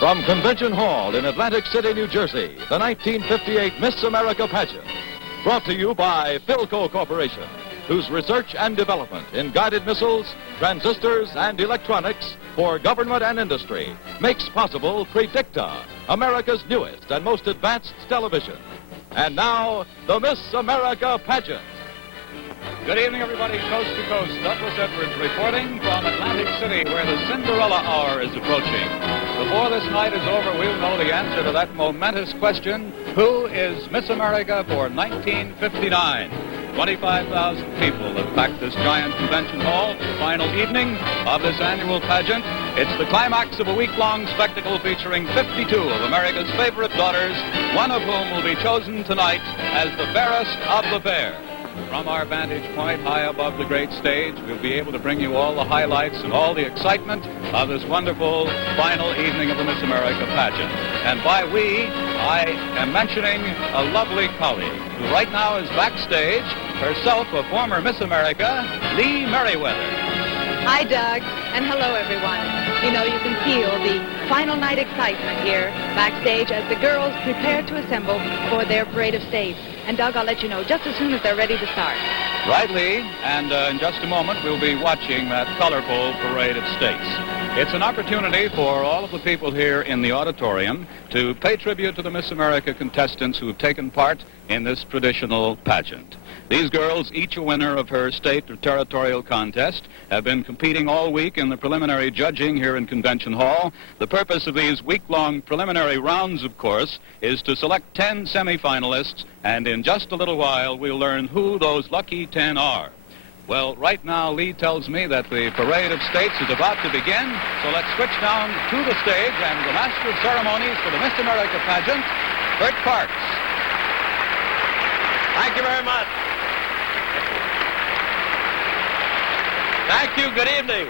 From Convention Hall in Atlantic City, New Jersey, the 1958 Miss America Pageant. Brought to you by Philco Corporation, whose research and development in guided missiles, transistors, and electronics for government and industry makes possible Predicta, America's newest and most advanced television. And now, the Miss America Pageant. Good evening, everybody, coast to coast. Douglas Edwards reporting from Atlantic City, where the Cinderella hour is approaching. Before this night is over, we'll know the answer to that momentous question, who is Miss America for 1959? 25,000 people have packed this giant convention hall for the final evening of this annual pageant. It's the climax of a week-long spectacle featuring 52 of America's favorite daughters, one of whom will be chosen tonight as the fairest of the fair. From our vantage point high above the great stage, we'll be able to bring you all the highlights and all the excitement of this wonderful final evening of the Miss America pageant. And by we, I am mentioning a lovely colleague who right now is backstage, herself a former Miss America, Lee Merriweather. Hi, Doug, and hello, everyone. You know, you can feel the final night excitement here backstage as the girls prepare to assemble for their parade of states. And, Doug, I'll let you know just as soon as they're ready to start. Right, Lee, and in just a moment we'll be watching that colorful parade of states. It's an opportunity for all of the people here in the auditorium to pay tribute to the Miss America contestants who have taken part in this traditional pageant. These girls, each a winner of her state or territorial contest, have been competing all week in the preliminary judging here in Convention Hall. The purpose of these week-long preliminary rounds, of course, is to select 10 semi-finalists, and in just a little while we'll learn who those lucky 10 are. Well, right now, Lee tells me that the parade of states is about to begin, so let's switch down to the stage and the master of ceremonies for the Miss America pageant, Bert Parks. Thank you very much. Thank you. Good evening.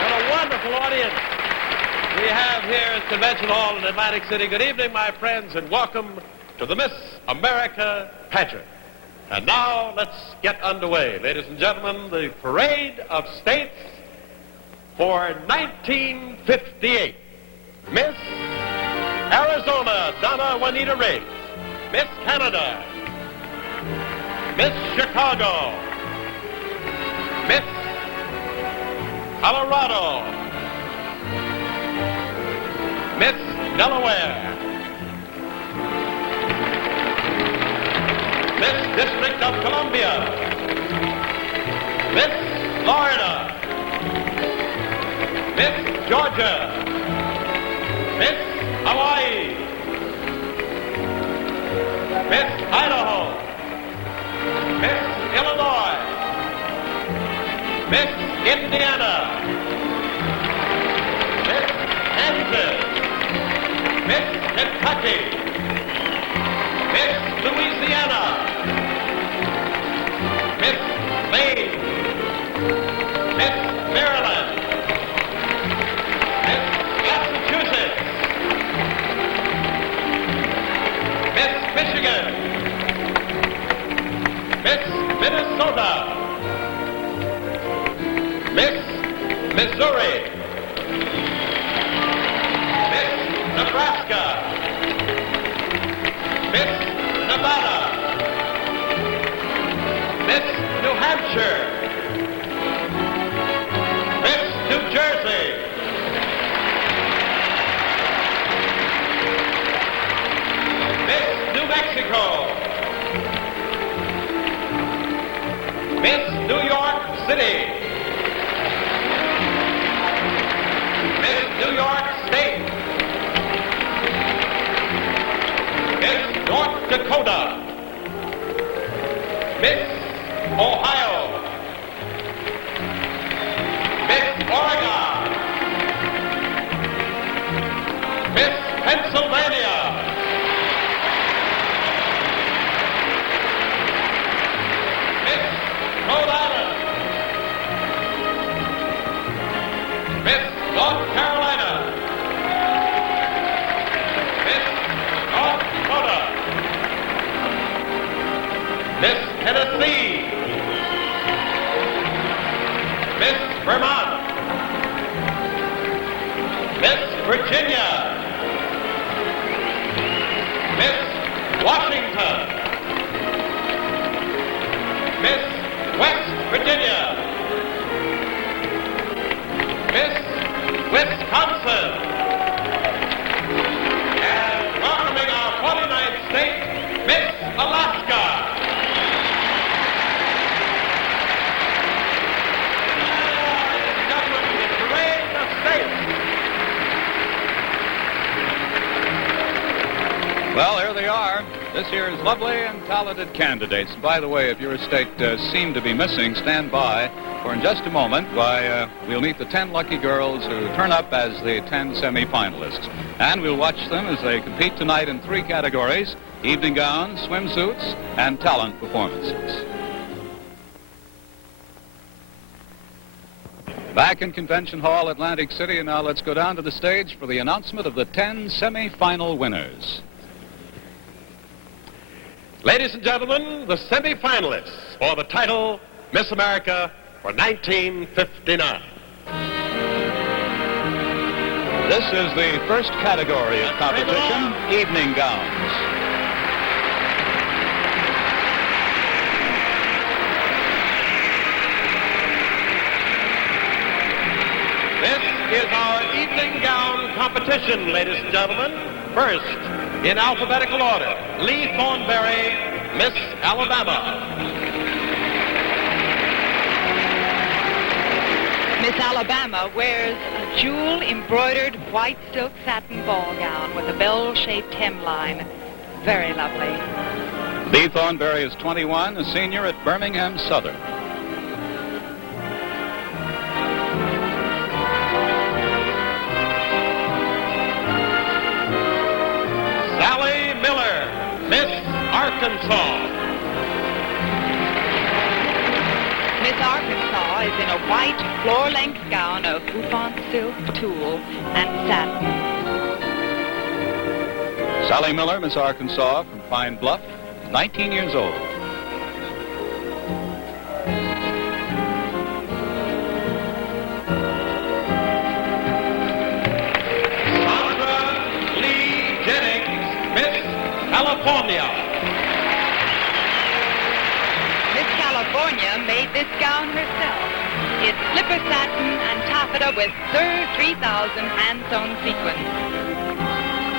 What a wonderful audience we have here at Convention Hall in Atlantic City. Good evening, my friends, and welcome to the Miss America pageant. And now let's get underway. Ladies and gentlemen, the parade of states for 1958. Miss Arizona, Donna Juanita Riggs. Miss Canada, Miss Chicago, Miss Colorado, Miss Delaware, Miss District of Columbia, Miss Florida, Miss Georgia, Miss Hawaii, Miss Idaho, Miss Illinois, Miss Indiana, Miss Kansas, Miss Kentucky, Miss Louisiana, Miss Maine, Miss Maryland, Miss Massachusetts, Miss Michigan, Miss Minnesota, Miss Missouri, Miss Nebraska, Miss Nevada, Miss New Hampshire, Miss New Jersey, Miss New Mexico, Miss New York City, Miss New York State, Miss North Dakota, Miss Ohio, Miss Oregon, Miss Pennsylvania, Miss Rhode Island, Miss North Carolina, Miss North Dakota, Miss Tennessee, Miss Vermont, Miss Virginia. Miss Washington. Miss West Virginia. Miss Wisconsin. And welcoming our 49th state, Miss Alaska. Ladies and gentlemen, the parade of states. Well, here they are. This year's lovely and talented candidates. By the way, if your state seemed to be missing, stand by, for in just a while, we'll meet the 10 lucky girls who turn up as the 10 semi-finalists. And we'll watch them as they compete tonight in 3 categories: evening gowns, swimsuits, and talent performances. Back in Convention Hall, Atlantic City, and now let's go down to the stage for the announcement of the 10 semi-final winners. Ladies and gentlemen, the semi-finalists for the title Miss America for 1959. This is the first category of competition, evening gowns. This is our evening gown competition, ladies and gentlemen. First, in alphabetical order, Lee Thornberry, Miss Alabama. Miss Alabama wears a jewel-embroidered white silk satin ball gown with a bell-shaped hemline. Very lovely. Lee Thornberry is 21, a senior at Birmingham Southern. Sally Miller, Miss Arkansas. Miss Arkansas is in a white floor-length gown of bouffant silk, tulle, and satin. Sally Miller, Miss Arkansas, from Pine Bluff, 19 years old. California. Miss California made this gown herself. It's slipper satin and taffeta with 3,000 hand-sewn sequins.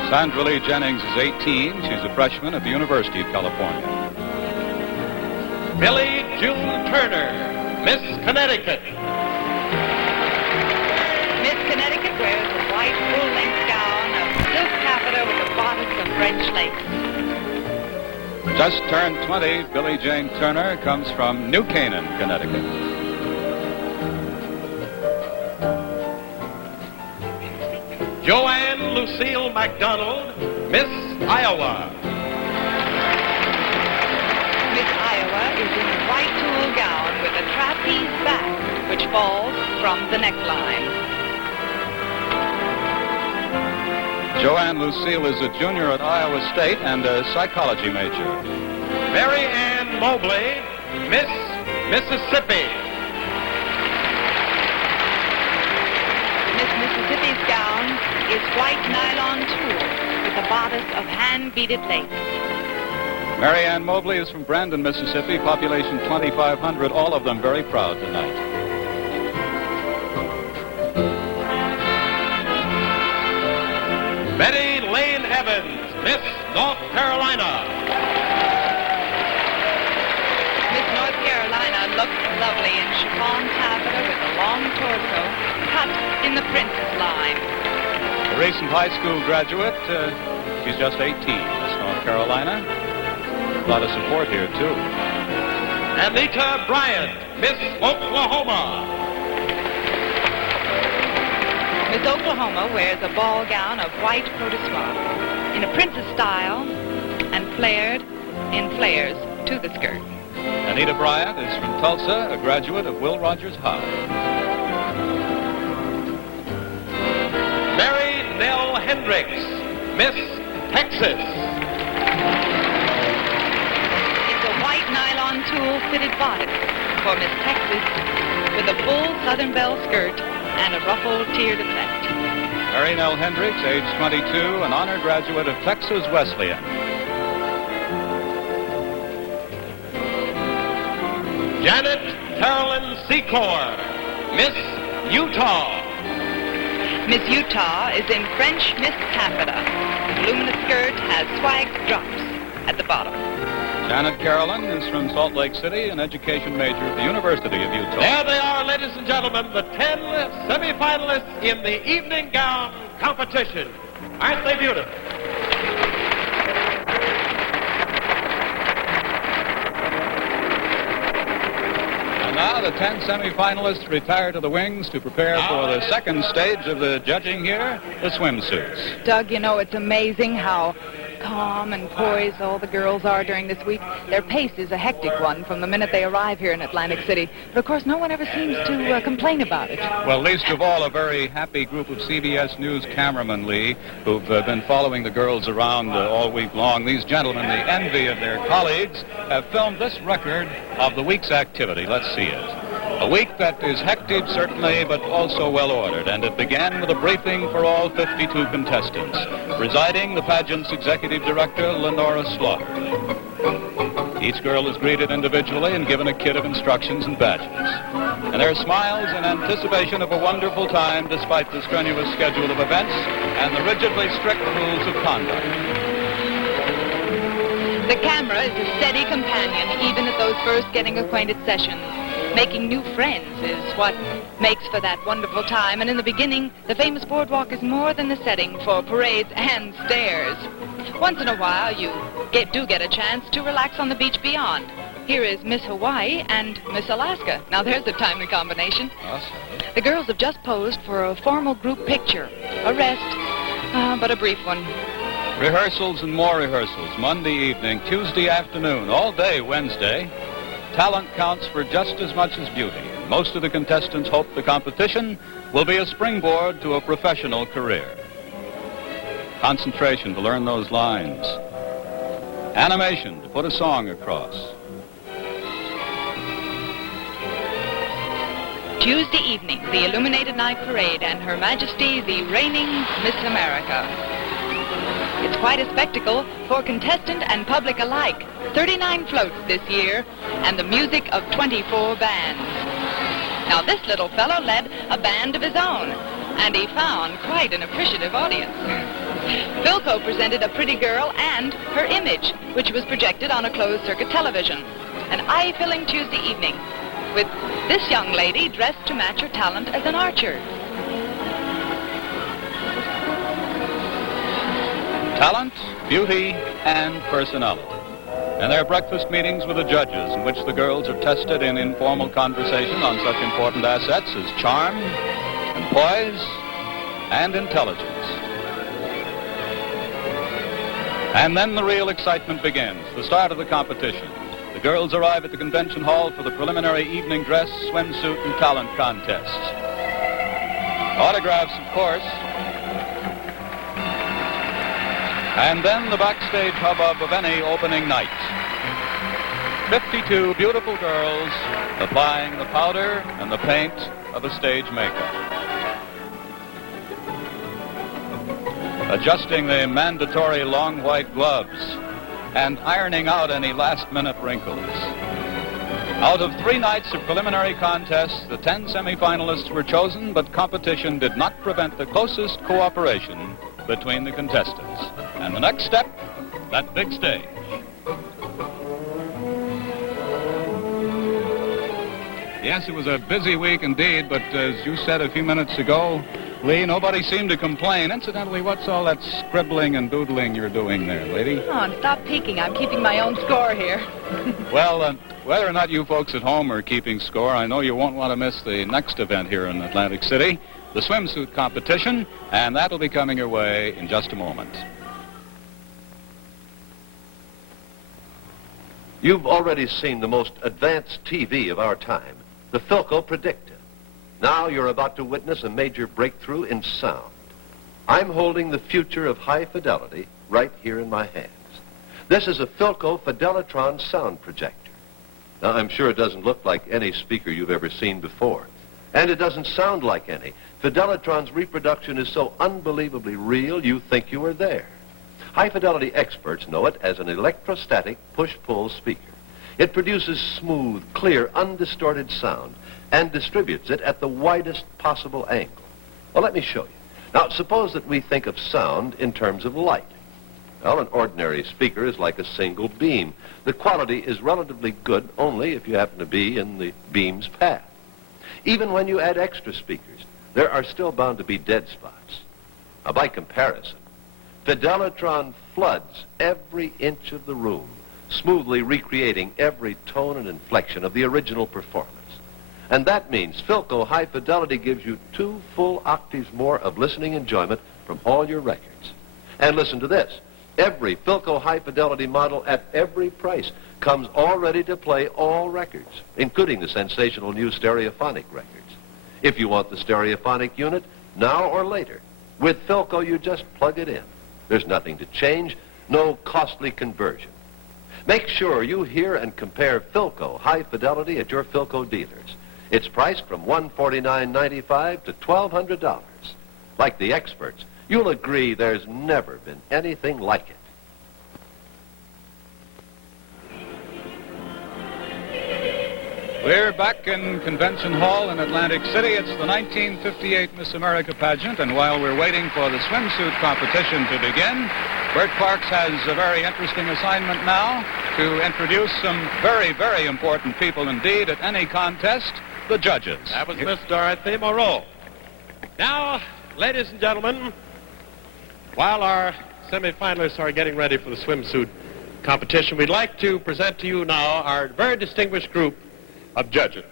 Sandra Lee Jennings is 18. She's a freshman at the University of California. Billie June Turner, Miss Connecticut. Miss Connecticut wears a white full-length gown of silk taffeta with a bodice of French lace. Just turned 20, Billie Jane Turner comes from New Canaan, Connecticut. Joanne Lucille McDonald, Miss Iowa. Miss Iowa is in a white tulle gown with a trapeze back, which falls from the neckline. Joanne Lucille is a junior at Iowa State and a psychology major. Mary Ann Mobley, Miss Mississippi. Miss Mississippi's gown is white nylon tulle with a bodice of hand-beaded lace. Mary Ann Mobley is from Brandon, Mississippi, population 2,500, all of them very proud tonight. Betty Lane Evans, Miss North Carolina. Miss North Carolina looks lovely in chiffon taffeta with a long torso cut in the princess line. A recent high school graduate, she's just 18, Miss North Carolina. A lot of support here, too. Anita Bryant, Miss Oklahoma. Miss Oklahoma wears a ball gown of white potosoie in a princess style and flares to the skirt. Anita Bryant is from Tulsa, a graduate of Will Rogers High. Mary Nell Hendricks, Miss Texas. It's a white nylon tulle fitted bodice for Miss Texas with a full Southern Belle skirt and a ruffled tiered effect. Mary Nell Hendricks, age 22, an honor graduate of Texas Wesleyan. Janet Carolyn Secor, Miss Utah. Miss Utah is in French Miss Taffeta. The voluminous skirt has swagged drops at the bottom. Janet Carolyn is from Salt Lake City, an education major at the University of Utah. There they are, ladies and gentlemen, the 10 semi-finalists in the evening gown competition. Aren't they beautiful? And now the 10 semi-finalists retire to the wings to prepare for the second stage of the judging here, the swimsuits. Doug, you know, it's amazing how calm and poised all the girls are during this week. Their pace is a hectic one from the minute they arrive here in Atlantic City. But, of course, no one ever seems to complain about it. Well, least of all, a very happy group of CBS News cameramen, Lee, who've been following the girls around all week long. These gentlemen, the envy of their colleagues, have filmed this record of the week's activity. Let's see it. A week that is hectic, certainly, but also well-ordered. And it began with a briefing for all 52 contestants. Presiding, the pageant's executive director, Lenora Slaughter. Each girl is greeted individually and given a kit of instructions and badges. And there are smiles in anticipation of a wonderful time despite the strenuous schedule of events and the rigidly strict rules of conduct. The camera is a steady companion even at those first getting acquainted sessions. Making new friends is what makes for that wonderful time. And in the beginning, the famous boardwalk is more than the setting for parades and stairs. Once in a while, you do get a chance to relax on the beach beyond. Here is Miss Hawaii and Miss Alaska. Now, there's a timely combination. Awesome. The girls have just posed for a formal group picture. A rest, but a brief one. Rehearsals and more rehearsals. Monday evening, Tuesday afternoon, all day Wednesday. Talent counts for just as much as beauty. Most of the contestants hope the competition will be a springboard to a professional career. Concentration to learn those lines. Animation to put a song across. Tuesday evening, the illuminated night parade and Her Majesty, the reigning Miss America. It's quite a spectacle for contestant and public alike. 39 floats this year, and the music of 24 bands. Now, this little fellow led a band of his own, and he found quite an appreciative audience. Philco presented a pretty girl and her image, which was projected on a closed-circuit television. An eye-filling Tuesday evening, with this young lady dressed to match her talent as an archer. Talent, beauty, and personality. And there are breakfast meetings with the judges in which the girls are tested in informal conversation on such important assets as charm and poise and intelligence. And then the real excitement begins, the start of the competition. The girls arrive at the convention hall for the preliminary evening dress, swimsuit, and talent contests. Autographs, of course. And then the backstage hubbub of any opening night. 52 beautiful girls applying the powder and the paint of a stage makeup. Adjusting the mandatory long white gloves and ironing out any last-minute wrinkles. Out of 3 nights of preliminary contests, the 10 semi-finalists were chosen, but competition did not prevent the closest cooperation between the contestants. And the next step, that big stage. Yes, it was a busy week indeed, but as you said a few minutes ago, Lee, nobody seemed to complain. Incidentally, what's all that scribbling and doodling you're doing there, lady? Come on, stop peeking. I'm keeping my own score here. Well, whether or not you folks at home are keeping score, I know you won't want to miss the next event here in Atlantic City, the swimsuit competition, and that'll be coming your way in just a moment. You've already seen the most advanced TV of our time, the Philco Predictor. Now you're about to witness a major breakthrough in sound. I'm holding the future of high fidelity right here in my hands. This is a Philco Fidelitron sound projector. Now, I'm sure it doesn't look like any speaker you've ever seen before. And it doesn't sound like any. Fidelitron's reproduction is so unbelievably real, you think you were there. High-fidelity experts know it as an electrostatic push-pull speaker. It produces smooth, clear, undistorted sound and distributes it at the widest possible angle. Well, let me show you. Now, suppose that we think of sound in terms of light. Well, an ordinary speaker is like a single beam. The quality is relatively good only if you happen to be in the beam's path. Even when you add extra speakers, there are still bound to be dead spots. Now, by comparison, Fidelitron floods every inch of the room, smoothly recreating every tone and inflection of the original performance. And that means Philco High Fidelity gives you 2 full octaves more of listening enjoyment from all your records. And listen to this. Every Philco High Fidelity model at every price comes all ready to play all records, including the sensational new stereophonic records. If you want the stereophonic unit, now or later, with Philco you just plug it in. There's nothing to change, no costly conversion. Make sure you hear and compare Philco High Fidelity at your Philco dealers. It's priced from $149.95 to $1,200. Like the experts, you'll agree there's never been anything like it. We're back in Convention Hall in Atlantic City. It's the 1958 Miss America pageant, and while we're waiting for the swimsuit competition to begin, Bert Parks has a very interesting assignment now to introduce some very, very important people indeed at any contest, the judges. That was Miss Dorothy Moreau. Now, ladies and gentlemen, while our semi-finalists are getting ready for the swimsuit competition, we'd like to present to you now our very distinguished group of judges.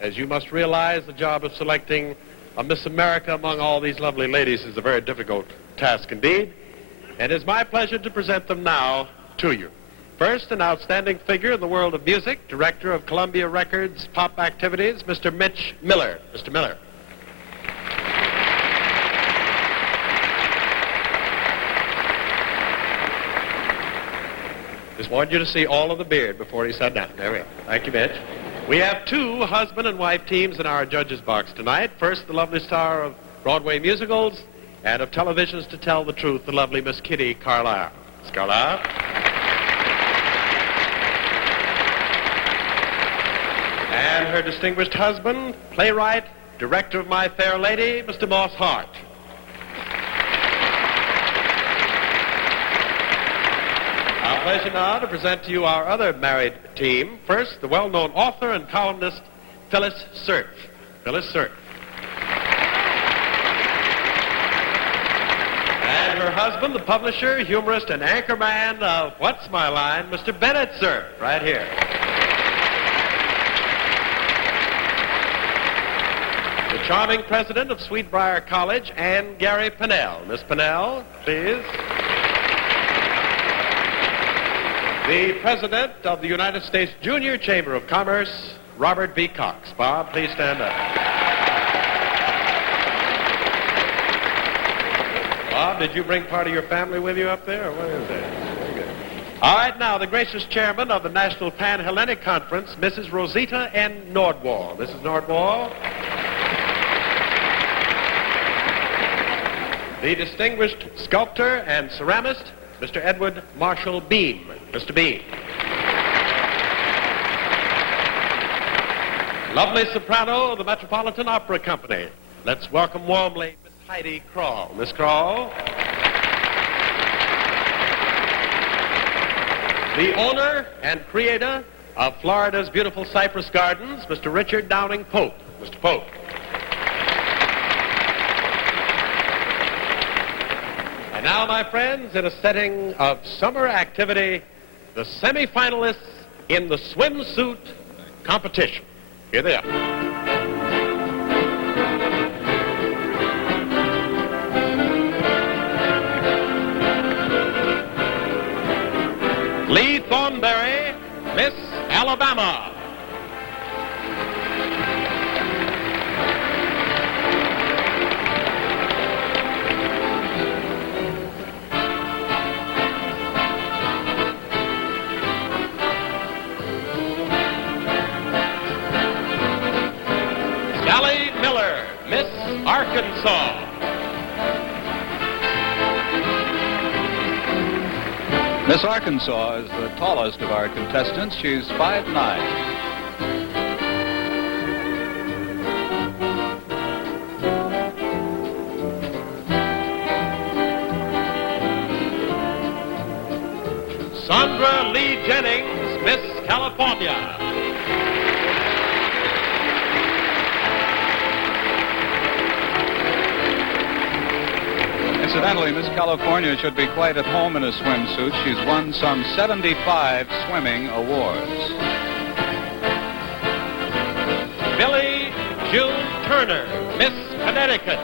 As you must realize, the job of selecting a Miss America among all these lovely ladies is a very difficult task indeed. And it's my pleasure to present them now to you. First, an outstanding figure in the world of music, director of Columbia Records Pop Activities, Mr. Mitch Miller. Mr. Miller. Just wanted you to see all of the beard before he sat down. There we go. Thank you, Mitch. We have 2 husband and wife teams in our judges' box tonight. First, the lovely star of Broadway musicals and of televisions to tell the truth, the lovely Miss Kitty Carlisle. Miss Carlisle. And her distinguished husband, playwright, director of My Fair Lady, Mr. Moss Hart. Our pleasure now to present to you our other married team. First, the well-known author and columnist, Phyllis Cerf. Phyllis Cerf. And her husband, the publisher, humorist, and anchorman of What's My Line, Mr. Bennett Cerf, right here. The charming president of Sweetbriar College, Anne Gary Pennell. Miss Pennell, please. The president of the United States Junior Chamber of Commerce, Robert B. Cox. Bob, please stand up. Bob, did you bring part of your family with you up there, or what is that? Very good. All right, now, the gracious chairman of the National Pan-Hellenic Conference, Mrs. Rosita N. Nordwall. Mrs. Nordwall. The distinguished sculptor and ceramist, Mr. Edward Marshall Beam. Mr. Beam. Lovely soprano of the Metropolitan Opera Company. Let's welcome warmly Miss Heidi Krall. Miss Krall. The owner and creator of Florida's beautiful Cypress Gardens, Mr. Richard Downing Pope. Mr. Pope. And now, my friends, in a setting of summer activity, the semi-finalists in the swimsuit competition. Here they are. Lee Thornberry, Miss Alabama. Sally Miller. Arkansas. Miss Arkansas is the tallest of our contestants. She's 5'9". Sandra Lee Jennings, Miss California. Incidentally, Miss California should be quite at home in a swimsuit. She's won some 75 swimming awards. Billie June Turner, Miss Connecticut.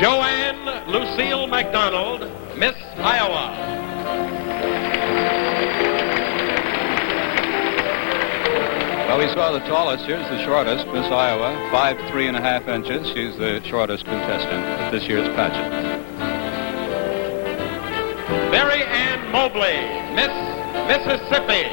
Joanne Lucille McDonald, Miss Iowa. Well, we saw the tallest. Here's the shortest, Miss Iowa, 5'3.5" inches. She's the shortest contestant at this year's pageant. Mary Ann Mobley, Miss Mississippi.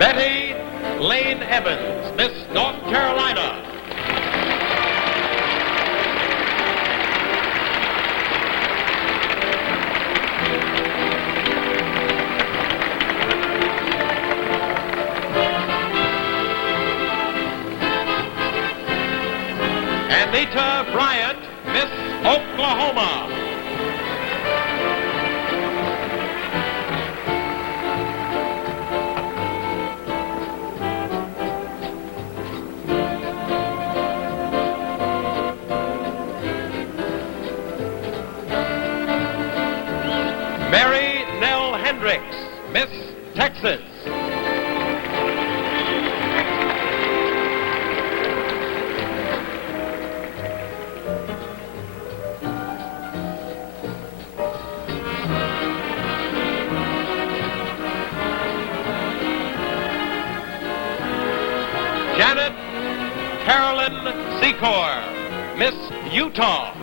Betty Lane Evans, Miss North Carolina. Anita Bryant, Miss Oklahoma. Mary Nell Hendricks, Miss Texas. Janet Carolyn Secor, Miss Utah.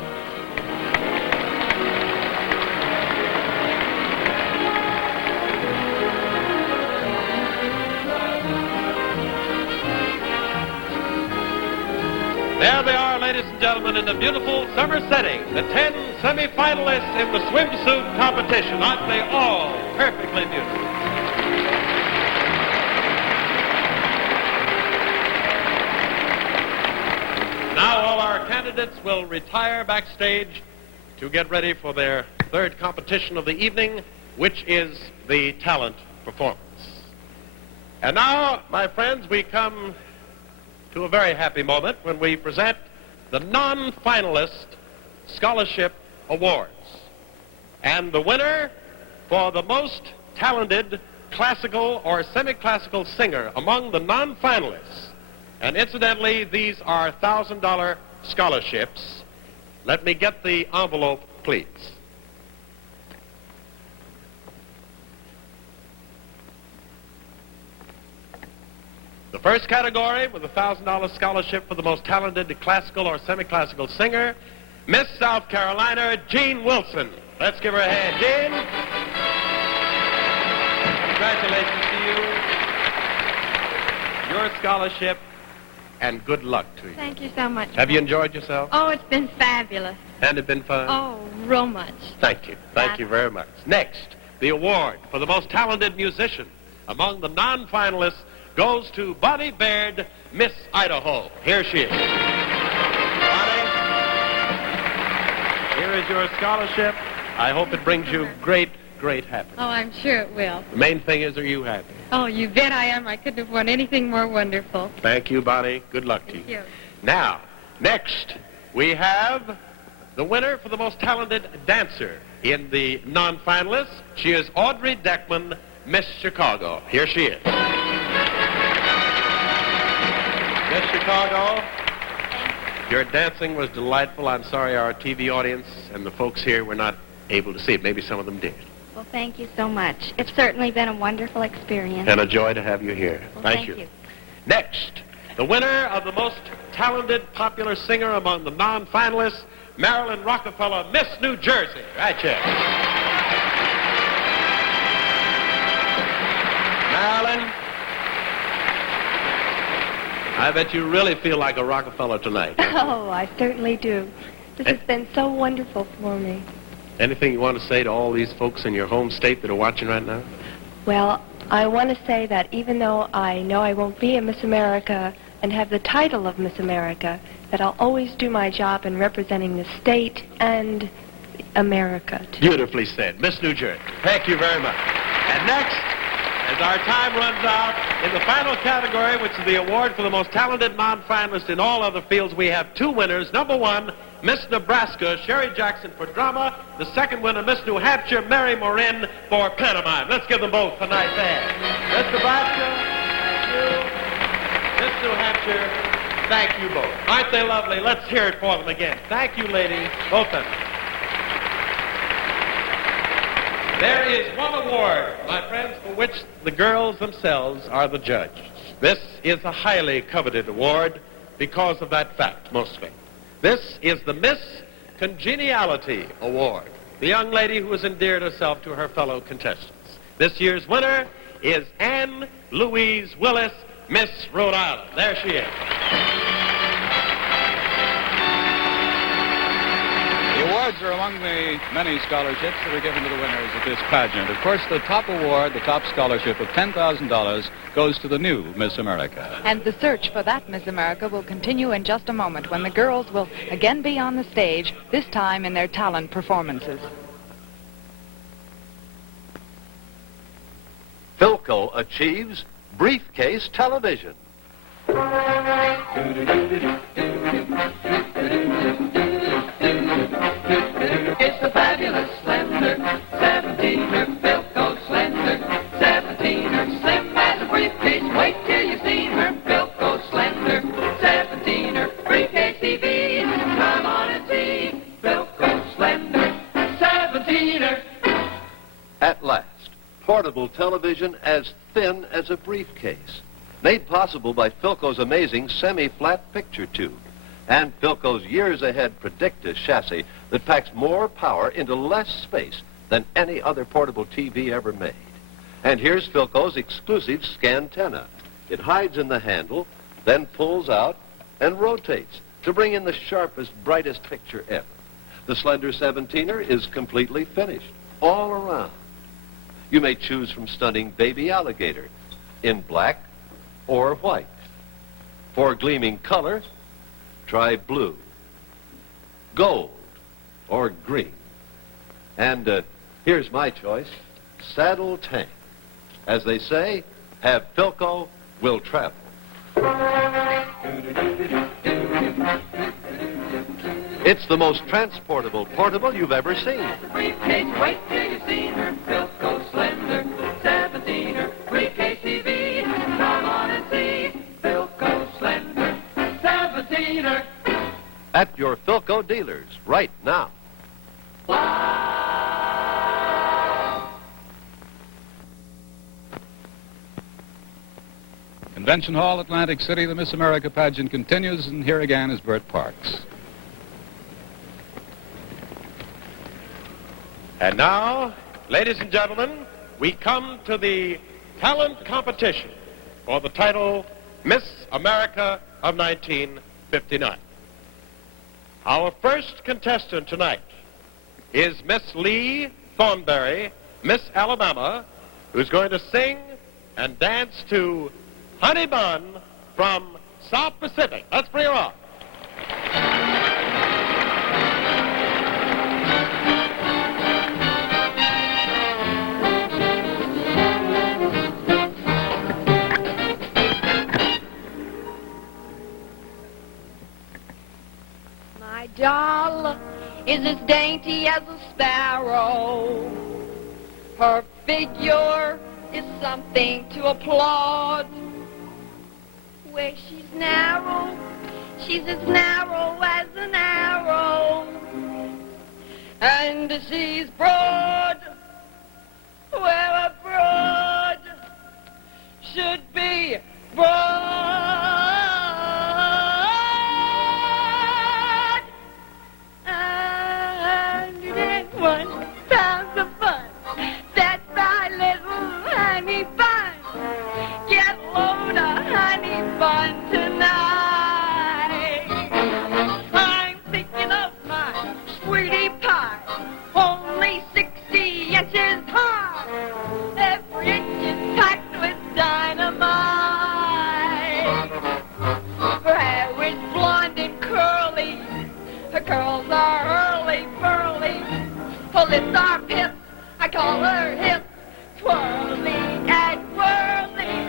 There they are, ladies and gentlemen, in the beautiful summer setting. The 10 semi-finalists in the swimsuit competition. Aren't they all perfectly beautiful? Now all our candidates will retire backstage to get ready for their third competition of the evening, which is the talent performance. And now, my friends, we come to a very happy moment when we present the non-finalist scholarship awards. And the winner for the most talented classical or semi-classical singer among the non-finalists. And incidentally, these are $1,000 scholarships. Let me get the envelope, please. The first category with a $1,000 scholarship for the most talented classical or semi-classical singer, Miss South Carolina, Jean Wilson. Let's give her a hand. Jean, congratulations to you. Your scholarship, and good luck to you. Thank you so much. Have you enjoyed yourself? Oh, it's been fabulous. And it been fun? Oh, real much. Thank you. Thank you very much. Next, the award for the most talented musician among the non-finalists goes to Bonnie Baird, Miss Idaho. Here she is. Bonnie, here is your scholarship. I hope it brings you great, great happiness. Oh, I'm sure it will. The main thing is, are you happy? Oh, you bet I am. I couldn't have won anything more wonderful. Thank you, Bonnie. Good luck to you. Thank you. Now, next, we have the winner for the most talented dancer in the non-finalists. She is Audrey Deckman, Miss Chicago. Here she is. Miss Chicago, your dancing was delightful. I'm sorry our TV audience and the folks here were not able to see it. Maybe some of them did. Well, thank you so much. It's certainly been a wonderful experience. And a joy to have you here. Well, Thank you. Next, the winner of the most talented popular singer among the non-finalists, Marilyn Rockefeller, Miss New Jersey. Right here. Marilyn, I bet you really feel like a Rockefeller tonight. Oh, I certainly do. This has been so wonderful for me. Anything you want to say to all these folks in your home state that are watching right now? Well, I want to say that even though I know I won't be a Miss America and have the title of Miss America, that I'll always do my job in representing the state and America, too. Beautifully said. Miss New Jersey, thank you very much. And next, as our time runs out, in the final category, which is the award for the most talented non-finalist in all other fields, we have two winners. Number one, Miss Nebraska, Sherry Jackson for drama. The second winner, Miss New Hampshire, Mary Morin for pantomime. Let's give them both a nice hand. Miss Nebraska, thank you. Miss New Hampshire, thank you both. Aren't they lovely? Let's hear it for them again. Thank you, ladies, both of them. There is one award, my friends, for which the girls themselves are the judges. This is a highly coveted award because of that fact, mostly. This is the Miss Congeniality Award, the young lady who has endeared herself to her fellow contestants. This year's winner is Anne Louise Willis, Miss Rhode Island. There she is. The awards are among the many scholarships that are given to the winners of this pageant. Of course, the top award, the top scholarship of $10,000 goes to the new Miss America. And the search for that Miss America will continue in just a moment when the girls will again be on the stage, this time in their talent performances. Philco achieves briefcase television. It's the fabulous slender 17er Philco slender 17er slim as a briefcase. Wait till you've seen her Philco slender 17er briefcase TV. Come on and see Philco slender 17er. At last, portable television as thin as a briefcase. Made possible by Philco's amazing semi-flat picture tube and Philco's years ahead Predicta chassis that packs more power into less space than any other portable TV ever made. And here's Philco's exclusive scantenna. It hides in the handle, then pulls out and rotates to bring in the sharpest, brightest picture ever. The slender 17er is completely finished, all around. You may choose from stunning baby alligator in black or white. For gleaming color, try blue, gold, or green. And here's my choice, saddle tan. As they say, have Philco, will travel. It's the most transportable portable you've ever seen. Briefcase, wait till you've seen her Philco slender 17er briefcase TV. Come on and see Philco slender 17er. At your Philco dealers right now. Convention Hall, Atlantic City, the Miss America pageant continues, and here again is Bert Parks. And now, ladies and gentlemen, we come to the talent competition for the title Miss America of 1959. Our first contestant tonight is Miss Lee Thornberry, Miss Alabama, who's going to sing and dance to Honey Bun from South Pacific. Let's bring her on. My doll is as dainty as a sparrow. Her figure is something to applaud. Where she's narrow, she's as narrow as an arrow. and she's broad. Well, a broad should be broad. 101 pounds of fun. That's my little honey bun. Get load of honey bun tonight. I'm thinking of my sweetie pie, only 60 inches high. Every inch is packed with dynamite. Her hair is blonde and curly. Her curls are hurly-burly. Her lips are pips. I call her hips. Twirly and whirly.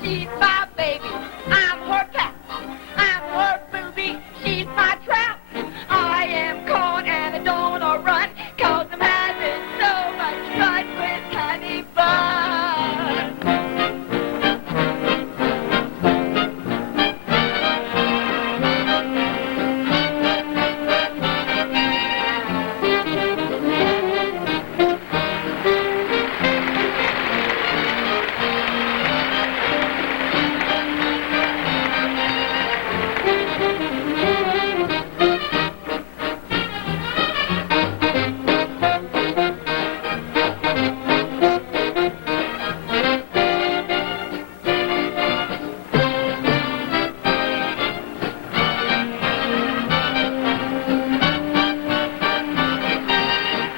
She's my baby. I'm her pet. I'm her booby. She's my trap. I am caught and I don't run, 'cause I'm having so much fun with honey bun.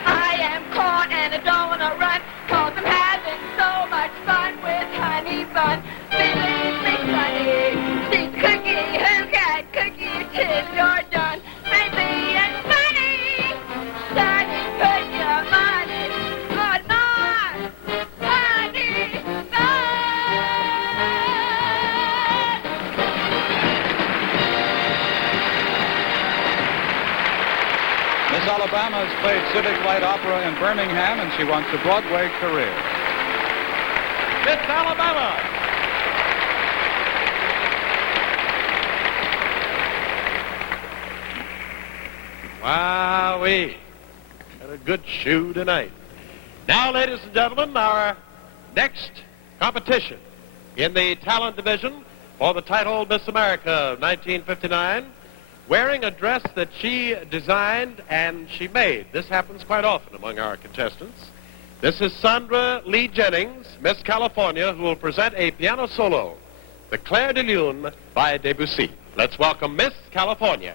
I am caught and I don't want to run, 'cause I'm having so much fun with honey bun. Billy, Sunny, she's cookie, who got cookie till you're done? Baby and Sunny, Sunny, put your money on my honey bun. Miss Alabama has played civic light opera in Birmingham, and she wants a Broadway career. Miss Alabama. Wowee. Had a good shoe tonight. Now, ladies and gentlemen, our next competition in the talent division for the title Miss America 1959, wearing a dress that she designed and she made. This happens quite often among our contestants. This is Sandra Lee Jennings, Miss California, who will present a piano solo, The Clair de Lune by Debussy. Let's welcome Miss California.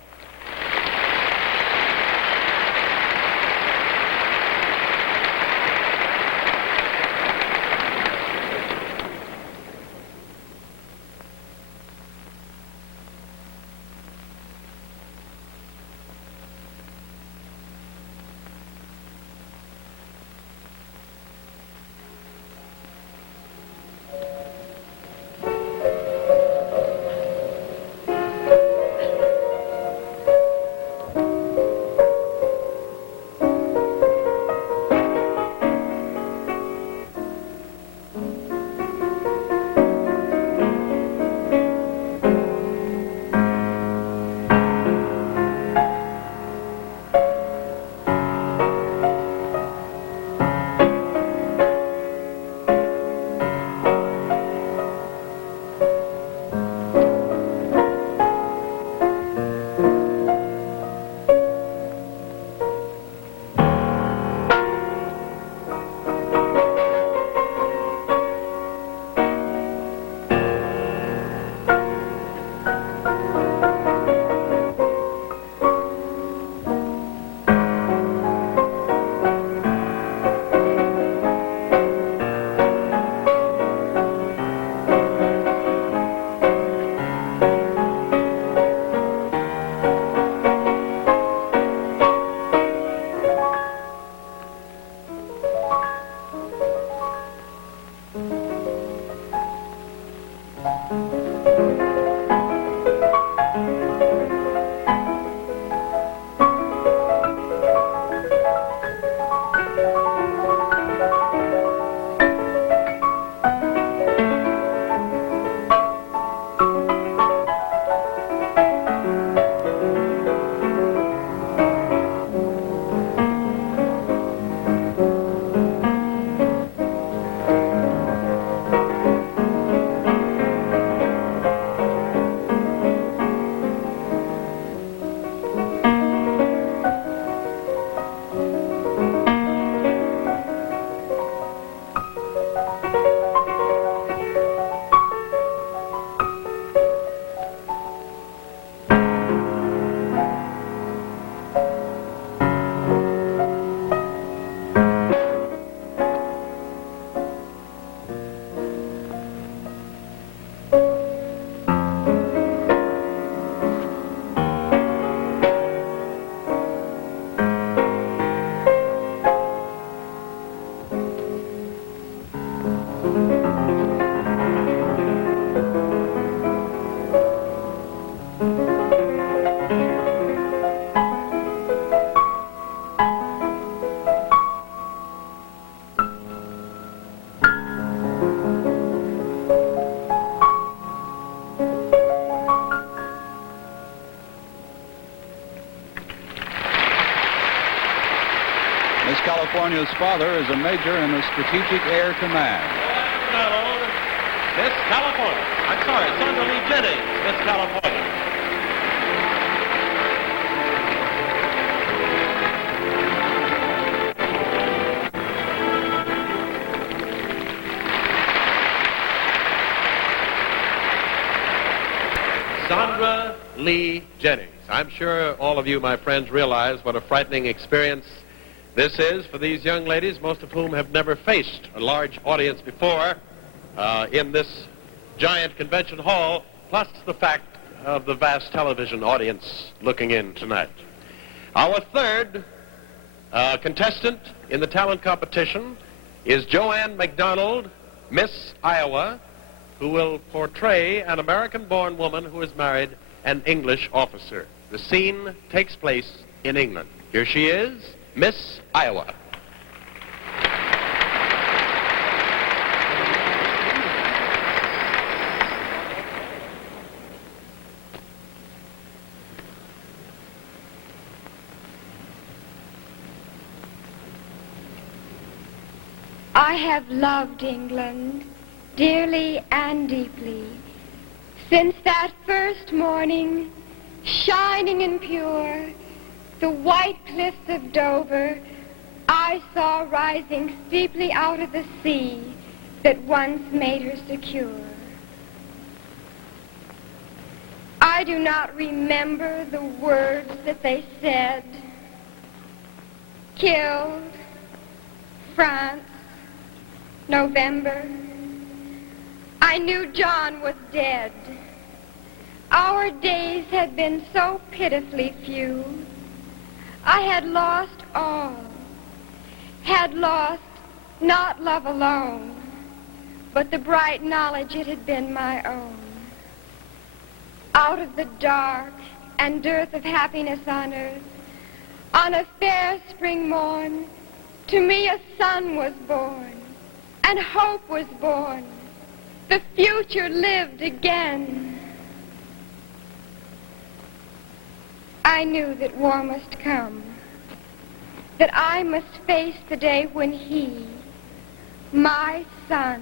California's father is a major in the Strategic Air Command. McDonald, Miss California. I'm sorry, Sandra Lee Jennings, Miss California. Sandra Lee Jennings. I'm sure all of you, my friends, realize what a frightening experience this is for these young ladies, most of whom have never faced a large audience before in this giant convention hall, plus the fact of the vast television audience looking in tonight. Our third contestant in the talent competition is Joanne McDonald, Miss Iowa, who will portray an American-born woman who is married an English officer. The scene takes place in England. Here she is, Miss Iowa. I have loved England dearly and deeply since that first morning, shining and pure, the white cliffs of Dover I saw rising steeply out of the sea that once made her secure. I do not remember the words that they said. Killed, France, November. I knew John was dead. Our days had been so pitifully few. I had lost all. Had lost not love alone, but the bright knowledge it had been my own. Out of the dark and dearth of happiness on earth, on a fair spring morn, to me a son was born, and hope was born. The future lived again. I knew that war must come, that I must face the day when he, my son,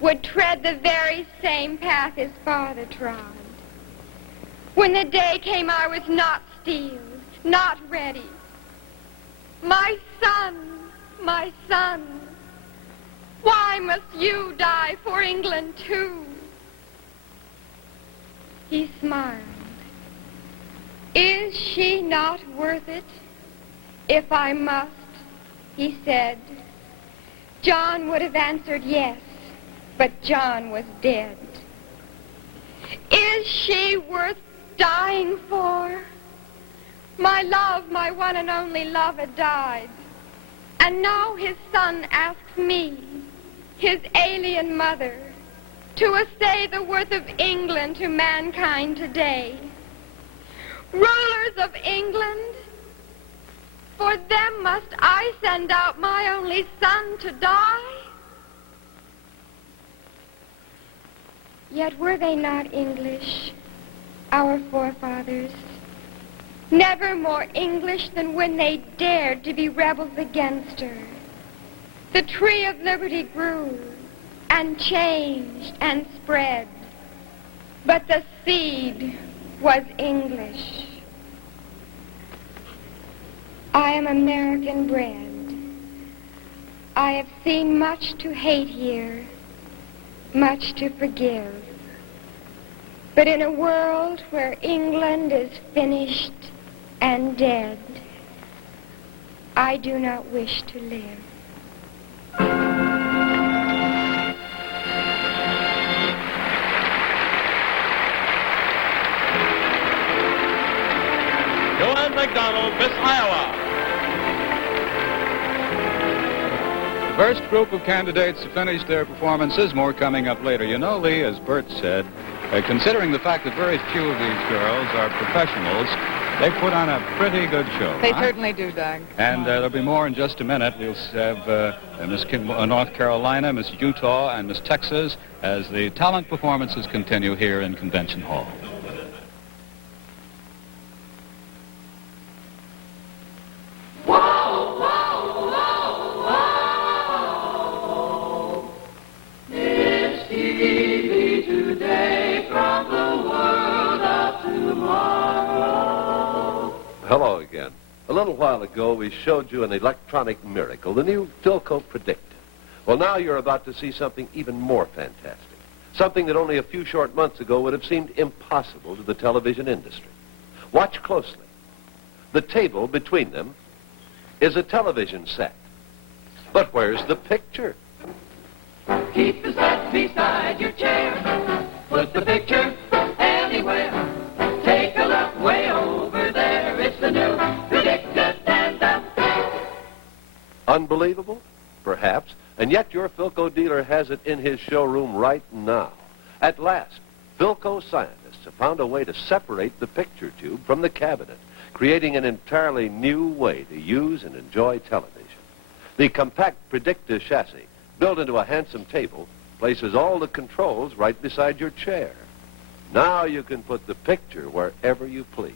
would tread the very same path his father trod. When the day came, I was not steeled, not ready. My son, why must you die for England too? He smiled. Is she not worth it? If I must, he said. John would have answered yes, but John was dead. Is she worth dying for? My love, my one and only love, had died. And now his son asks me, his alien mother, to essay the worth of England to mankind today. Rulers of England, for them must I send out my only son to die? Yet were they not English, our forefathers? Never more English than when they dared to be rebels against her. The tree of liberty grew and changed and spread, but the seed was English. I am American bred. I have seen much to hate here, much to forgive. But in a world where England is finished and dead, I do not wish to live. Joanne McDonald, Miss Iowa. The first group of candidates to finish their performances, more coming up later. You know, Lee, as Bert said, considering the fact that very few of these girls are professionals, they put on a pretty good show. They certainly do, Doug. And there'll be more in just a minute. We'll have Miss North Carolina, Miss Utah, and Miss Texas as the talent performances continue here in Convention Hall. Whoa, whoa, while ago, we showed you an electronic miracle, the new Philco Predictor. Well, now you're about to see something even more fantastic. Something that only a few short months ago would have seemed impossible to the television industry. Watch closely. The table between them is a television set. But where's the picture? Keep the set beside your chair. Put the picture anywhere. Take a look way over there. It's the new Predictor Tandem. Unbelievable? Perhaps. And yet your Philco dealer has it in his showroom right now. At last, Philco scientists have found a way to separate the picture tube from the cabinet, creating an entirely new way to use and enjoy television. The compact Predictor chassis, built into a handsome table, places all the controls right beside your chair. Now you can put the picture wherever you please.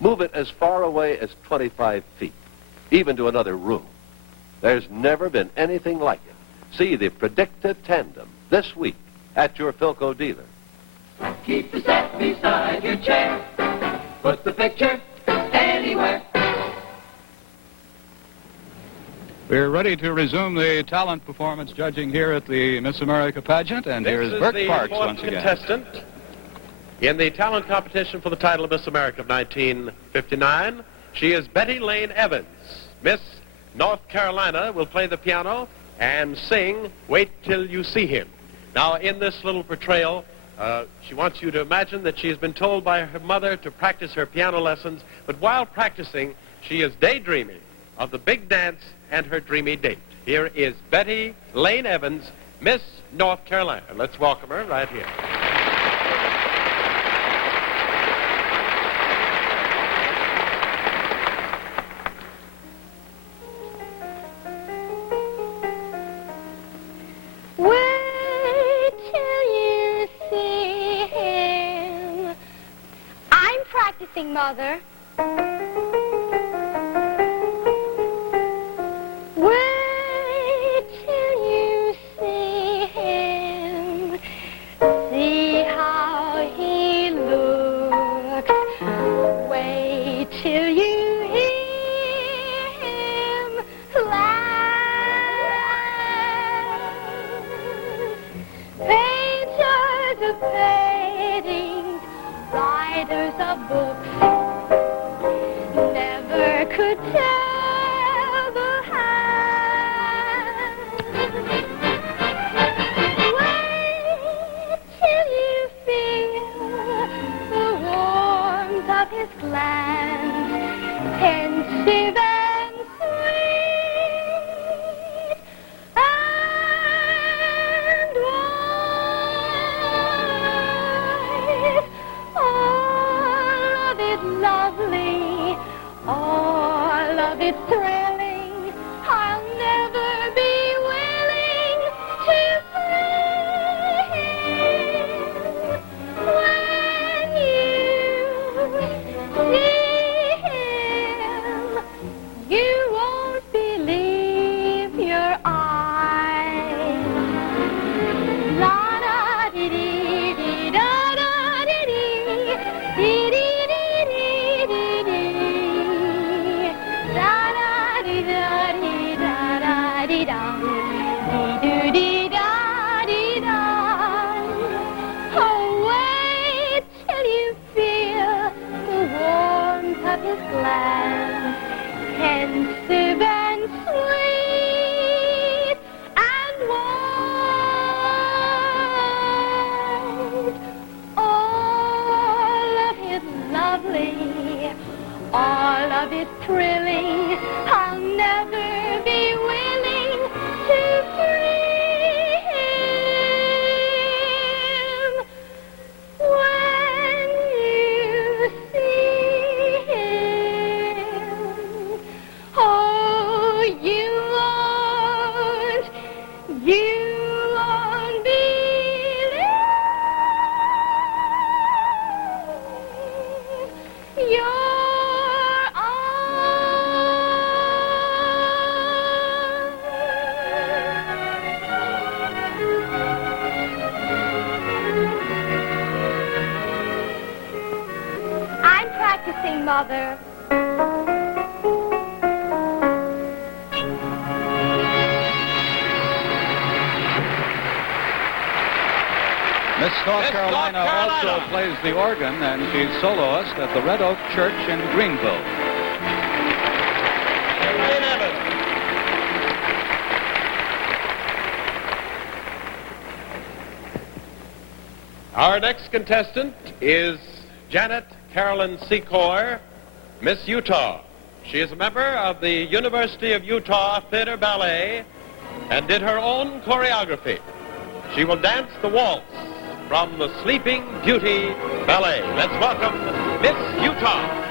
Move it as far away as 25 feet, even to another room. There's never been anything like it. See the Predictor Tandem this week at your Philco dealer. Keep the set beside your chair. Put the picture anywhere. We're ready to resume the talent performance judging here at the Miss America pageant, and here is Bert Parks once again. Contestant in the talent competition for the title of Miss America of 1959. She is Betty Lane Evans. Miss North Carolina will play the piano and sing Wait Till You See Him. Now, in this little portrayal, she wants you to imagine that she has been told by her mother to practice her piano lessons, but while practicing, she is daydreaming of the big dance and her dreamy date. Here is Betty Lane Evans, Miss North Carolina. Let's welcome her right here. Wait till you see him. I'm practicing, Mother. Wait till you see him. See how he looks. Wait till you hear him laugh. Painters of paintings, writers of books, never could tell the half. Wait till you feel the warmth of his glance, pensive and sweet, and wise. All of it lovely, all of it thrilling. I'll never be willing to free him. When you see him, you won't believe your eyes. La da dee dee dee da da dee dee dee dee dee dee da da dee da dee da da dee dum dee doo dee da dee dum. Oh, wait till you feel the warmth of his glance, pensive and sweet and wise. All of it lovely, all of it thrilling. I'll never be willing to free him. When you see him, oh, you won't believe your eyes. I'm practicing, Mother. Miss North Miss Carolina North also Carolina. plays the organ, and she's soloist at the Red Oak Church in Greenville. Elaine Evans. Our next contestant is Janet Carolyn Secor, Miss Utah. She is a member of the University of Utah Theater Ballet and did her own choreography. She will dance the waltz from the Sleeping Beauty Ballet. Let's welcome Miss Utah.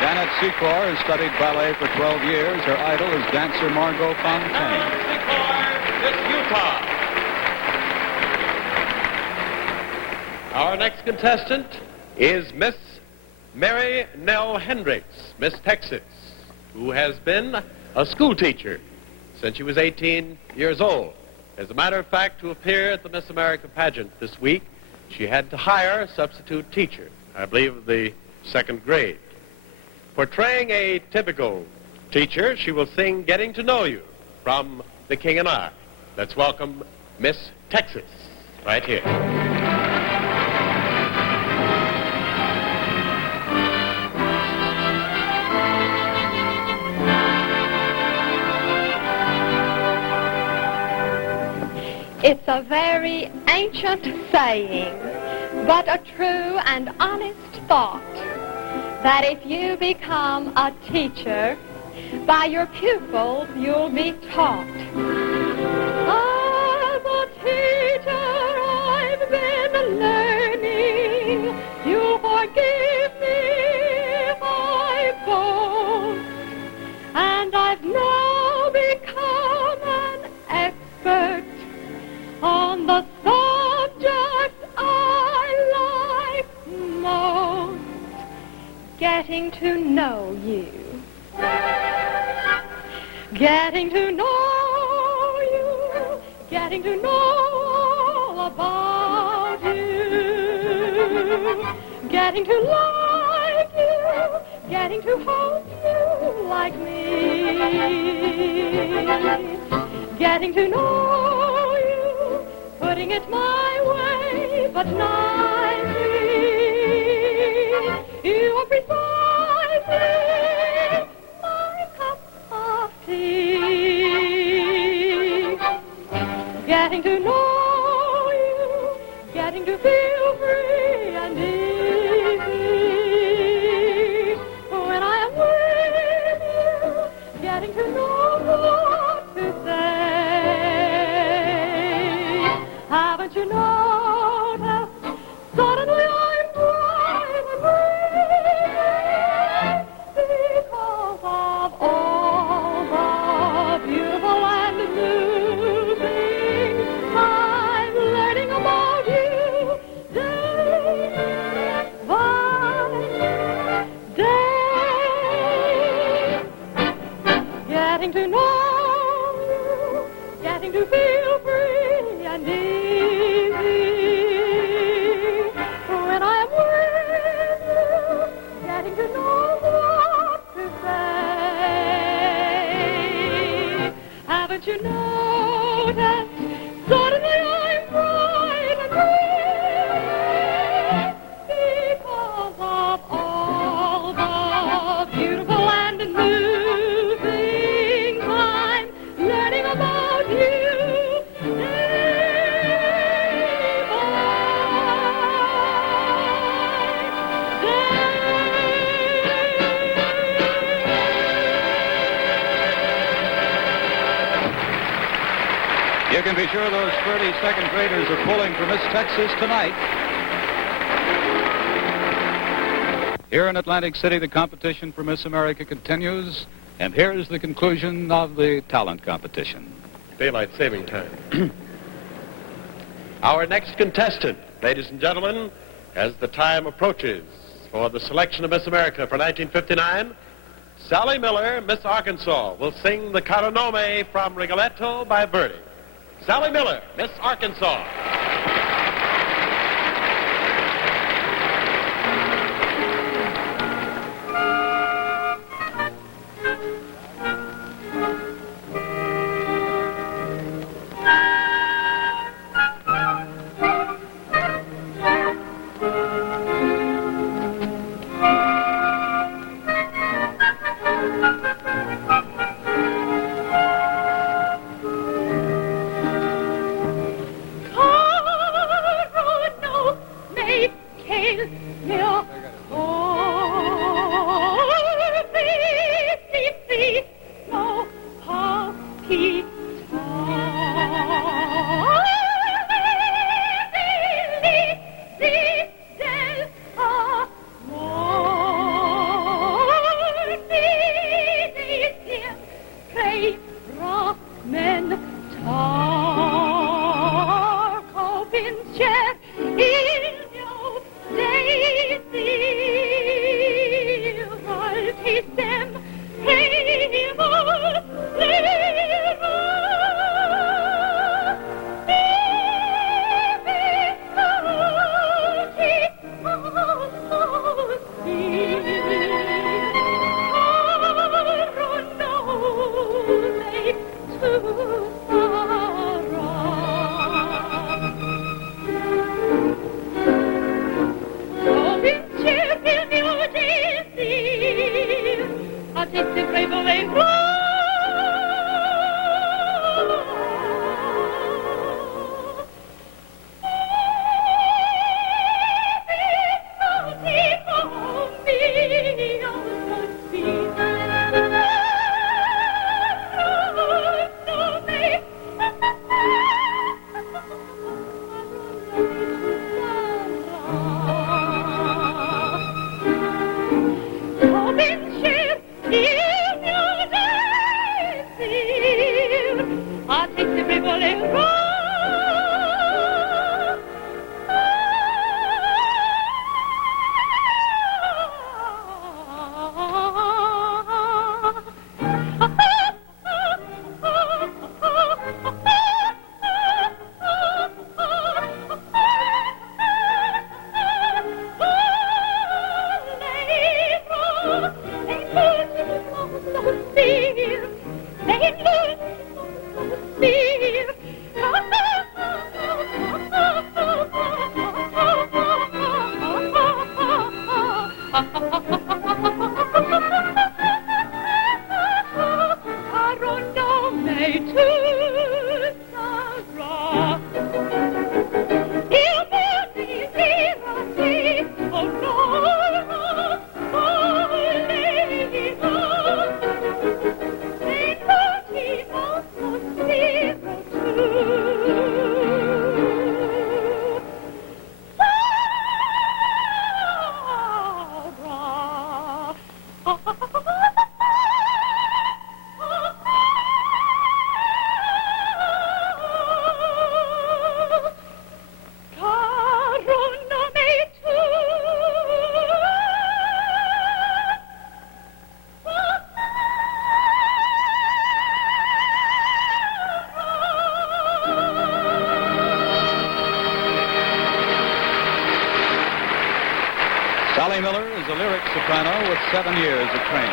Janet Secor has studied ballet for 12 years. Her idol is dancer Margot Fontaine. Carolyn Secor, Miss Utah. Our next contestant is Miss Mary Nell Hendricks, Miss Texas, who has been a school teacher since she was 18 years old. As a matter of fact, to appear at the Miss America pageant this week, she had to hire a substitute teacher, I believe of the second grade. Portraying a typical teacher, she will sing Getting to Know You from The King and I. Let's welcome Miss Texas right here. It's a very ancient saying, but a true and honest thought, that if you become a teacher, by your pupils you'll be taught. As a teacher I've been learning, you'll forgive me if I boast, and I've now become an expert on the subject I like most. Getting to know you. Getting to know you. Getting to know all about you. Getting to like you. Getting to hope you like me. Getting to know you. Putting it my way, but nicely. You are precisely my cup of tea. Getting to know getting to feel free and easy. When I am with you, getting to know what to say. Haven't you noticed? Suddenly I'm bright and free because of all the beautiful and new things I'm learning about you day by day. Getting to know you, getting to feel free and easy. When I'm with you, getting to know what to say. Haven't you noticed? Suddenly I'm bright and free because of all the beautiful and new things I'm learning about you day by You can be sure those 32nd graders are pulling for Miss Texas tonight. Here in Atlantic City, the competition for Miss America continues, and here's the conclusion of the talent competition. Daylight saving time. Our next contestant, ladies and gentlemen, as the time approaches for the selection of Miss America for 1959, Sally Miller, Miss Arkansas, will sing the Coronation from Rigoletto by Verdi. Sally Miller, Miss Arkansas. Sally Miller is a lyric soprano with 7 years of training.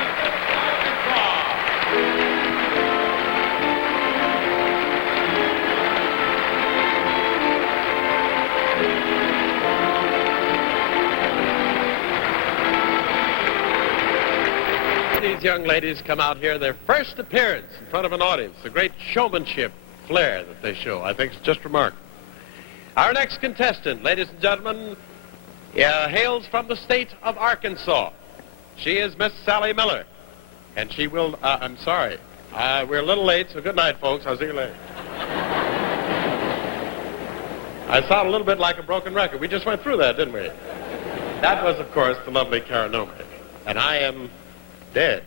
These young ladies come out here, their first appearance in front of an audience, the great showmanship flair that they show. I think it's just remarkable. Our next contestant, ladies and gentlemen, hails from the state of Arkansas. She is Miss Sally Miller. And she will, I'm sorry, we're a little late, so good night, folks. I'll see you later. I sound a little bit like a broken record. We just went through that, didn't we? That was, of course, the lovely coronation. And I am dead.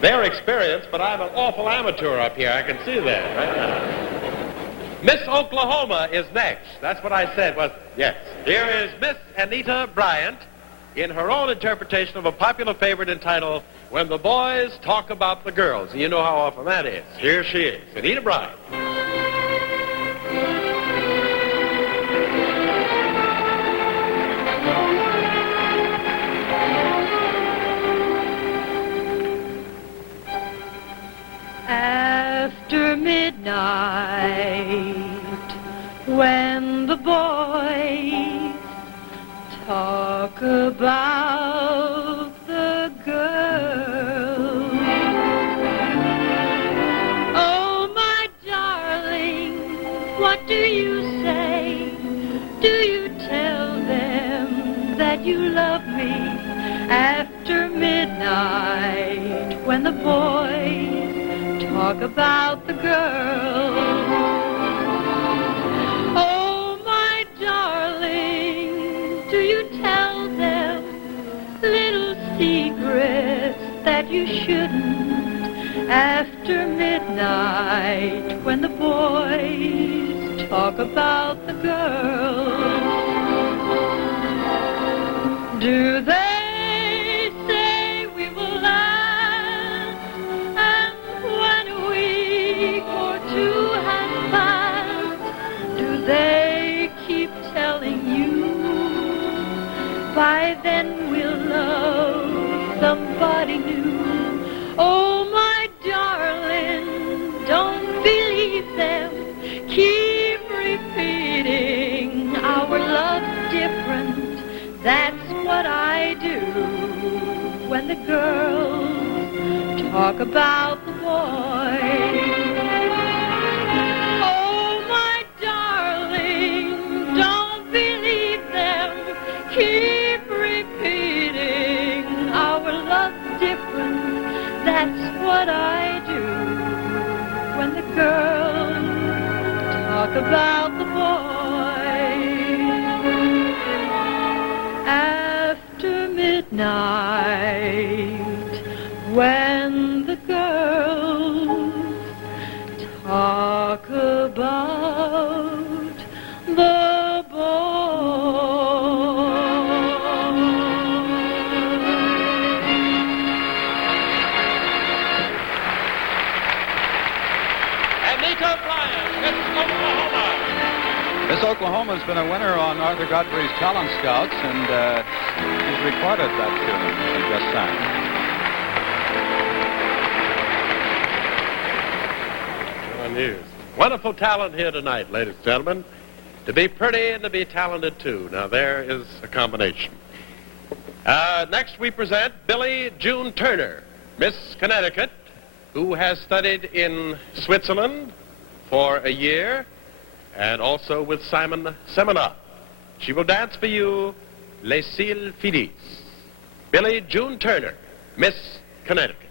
They're experienced, but I'm an awful amateur up here. I can see that right now. Miss Oklahoma is next. That's what I said, was yes. Here is Miss Anita Bryant in her own interpretation of a popular favorite entitled When the Boys Talk About the Girls. And you know how often that is. Here she is, Anita Bryant. After midnight, when the boys talk about the girl, oh, my darling, what do you say? Do you tell them that you love me? After midnight, when the boys talk about the girl. Oh, my darling, do you tell them little secrets that you shouldn't? After midnight, when the boys talk about the girl, do they? They keep telling you, by then we'll love somebody new. Oh, my darling, don't believe them. Keep repeating, our love's different. That's what I do when the girls talk about the boys. Keep repeating, our love's different. That's what I do when the girls talk about the boys. After midnight, when the girls talk about the boys. Miss Oklahoma's been a winner on Arthur Godfrey's Talent Scouts, and she's recorded that tune she just sang. News. Wonderful talent here tonight, ladies and gentlemen. To be pretty and to be talented, too. Now, there is a combination. Next, we present Billie June Turner, Miss Connecticut, who has studied in Switzerland for a year, and also with Simon Semina. She will dance for you Les Cils Finis. Billie June Turner, Miss Connecticut.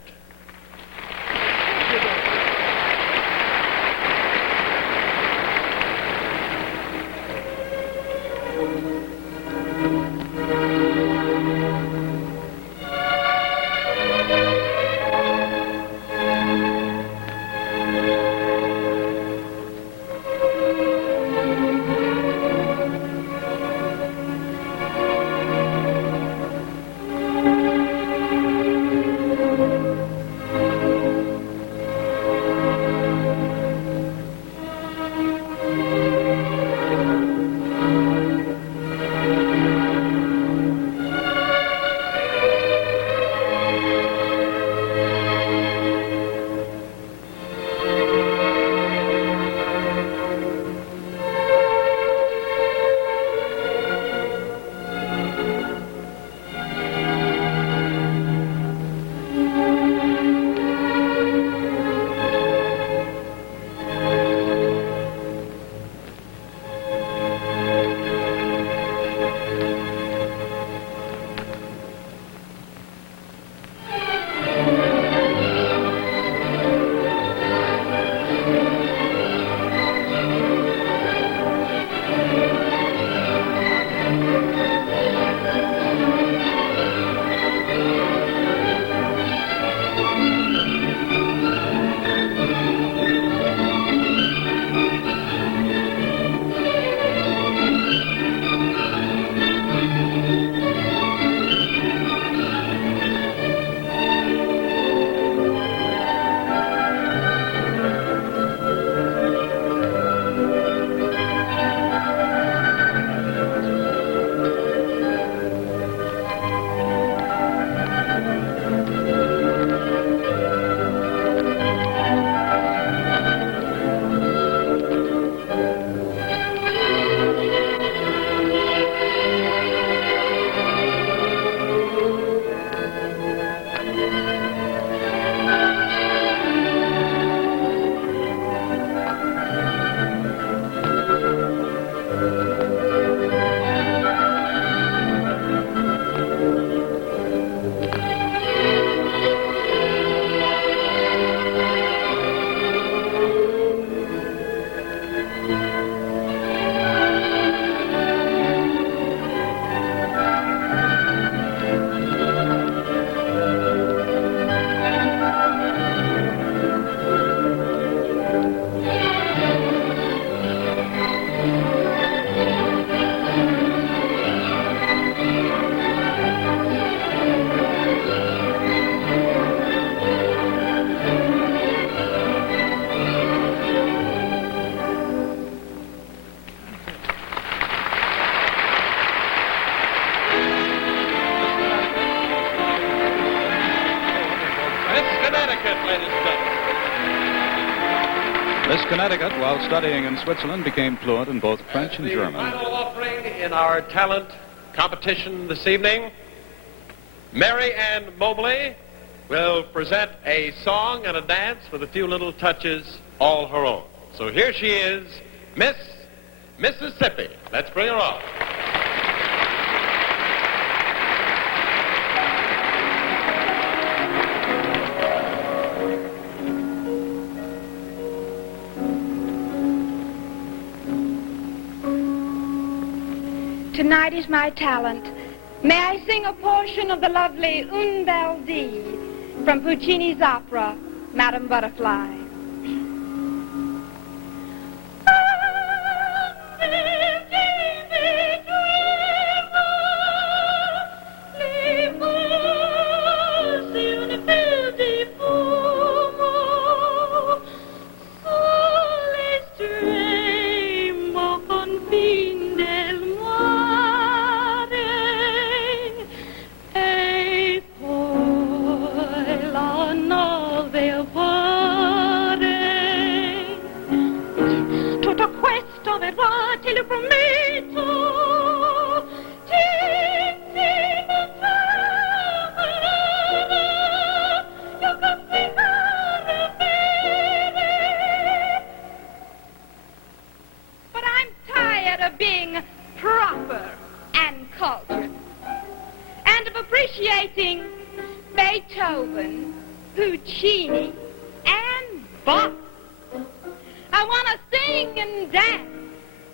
Miss Connecticut, ladies and gentlemen. Miss Connecticut, while studying in Switzerland, became fluent in both French and German. The final offering in our talent competition this evening, Mary Ann Mobley will present a song and a dance with a few little touches all her own. So here she is, Miss Mississippi. Let's bring her on. Tonight is my talent. May I sing a portion of the lovely Un Bel Dì from Puccini's opera, Madame Butterfly. Appreciating Beethoven, Puccini, and Bach. I want to sing and dance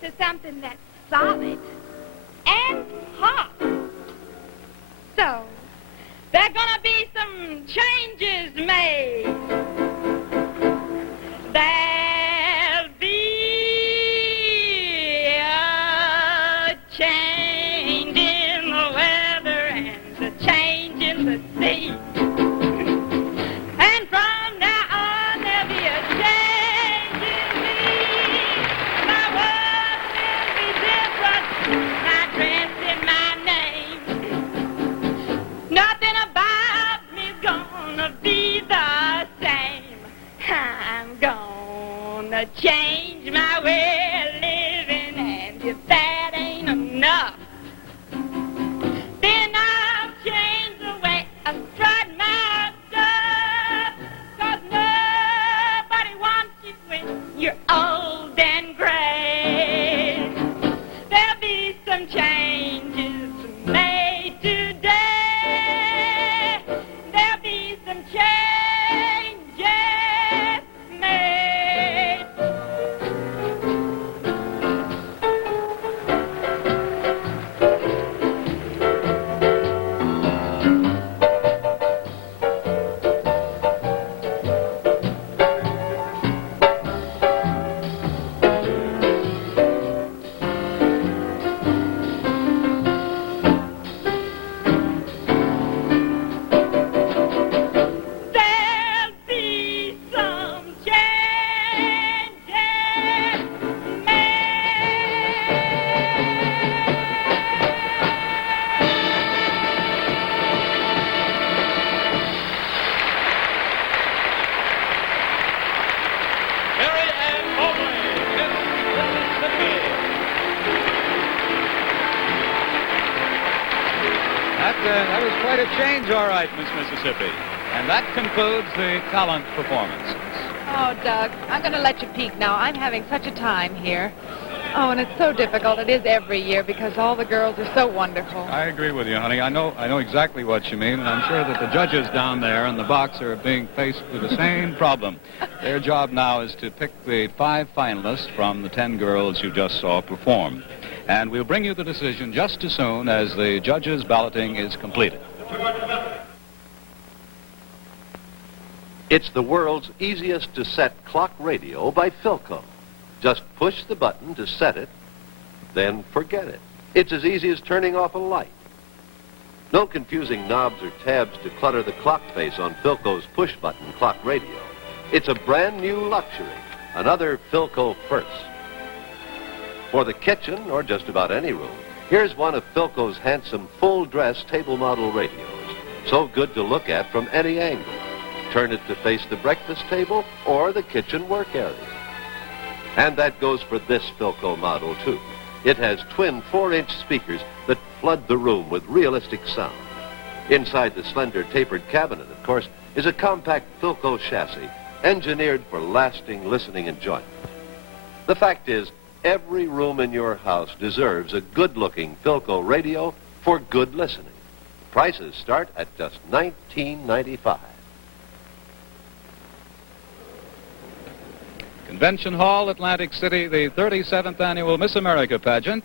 to something that's solid and hot. So, there are going to be some changes made. There'll be a change in the weather and a change in the sea. And from now on there'll be a change in me. My words will be different, my dress and my name. Nothing about me's gonna be the same. I'm gonna change my way of living, and if that ain't enough, then I'll change the way I strut my stuff. 'Cause nobody wants you when you're old and gray. There'll be some changes made today. There'll be some changes made. There'll be some changes Mary Ann Mobley, Miss Mississippi. That was quite a change, all right, Miss Mississippi. And that concludes the talent performances. Oh, Doug, I'm going to let you peek now. I'm having such a time here. Oh, and it's so difficult. It is every year because all the girls are so wonderful. I agree with you, honey. I know exactly what you mean, and I'm sure that the judges down there in the box are being faced with the same problem. Their job now is to pick the 5 finalists from the 10 girls you just saw perform. And we'll bring you the decision just as soon as the judges' balloting is completed. It's the world's easiest to set clock radio by Philco. Just push the button to set it, then forget it. It's as easy as turning off a light. No confusing knobs or tabs to clutter the clock face on Philco's push-button clock radio. It's a brand new luxury, another Philco first. For the kitchen or just about any room, here's one of Philco's handsome full-dress table model radios. So good to look at from any angle. turn it to face the breakfast table or the kitchen work area. And that goes for this Philco model, too. It has twin 4-inch speakers that flood the room with realistic sound. Inside the slender tapered cabinet, of course, is a compact Philco chassis engineered for lasting listening enjoyment. The fact is, every room in your house deserves a good-looking Philco radio for good listening. Prices start at just $19.95. Convention Hall, Atlantic City, the 37th Annual Miss America Pageant.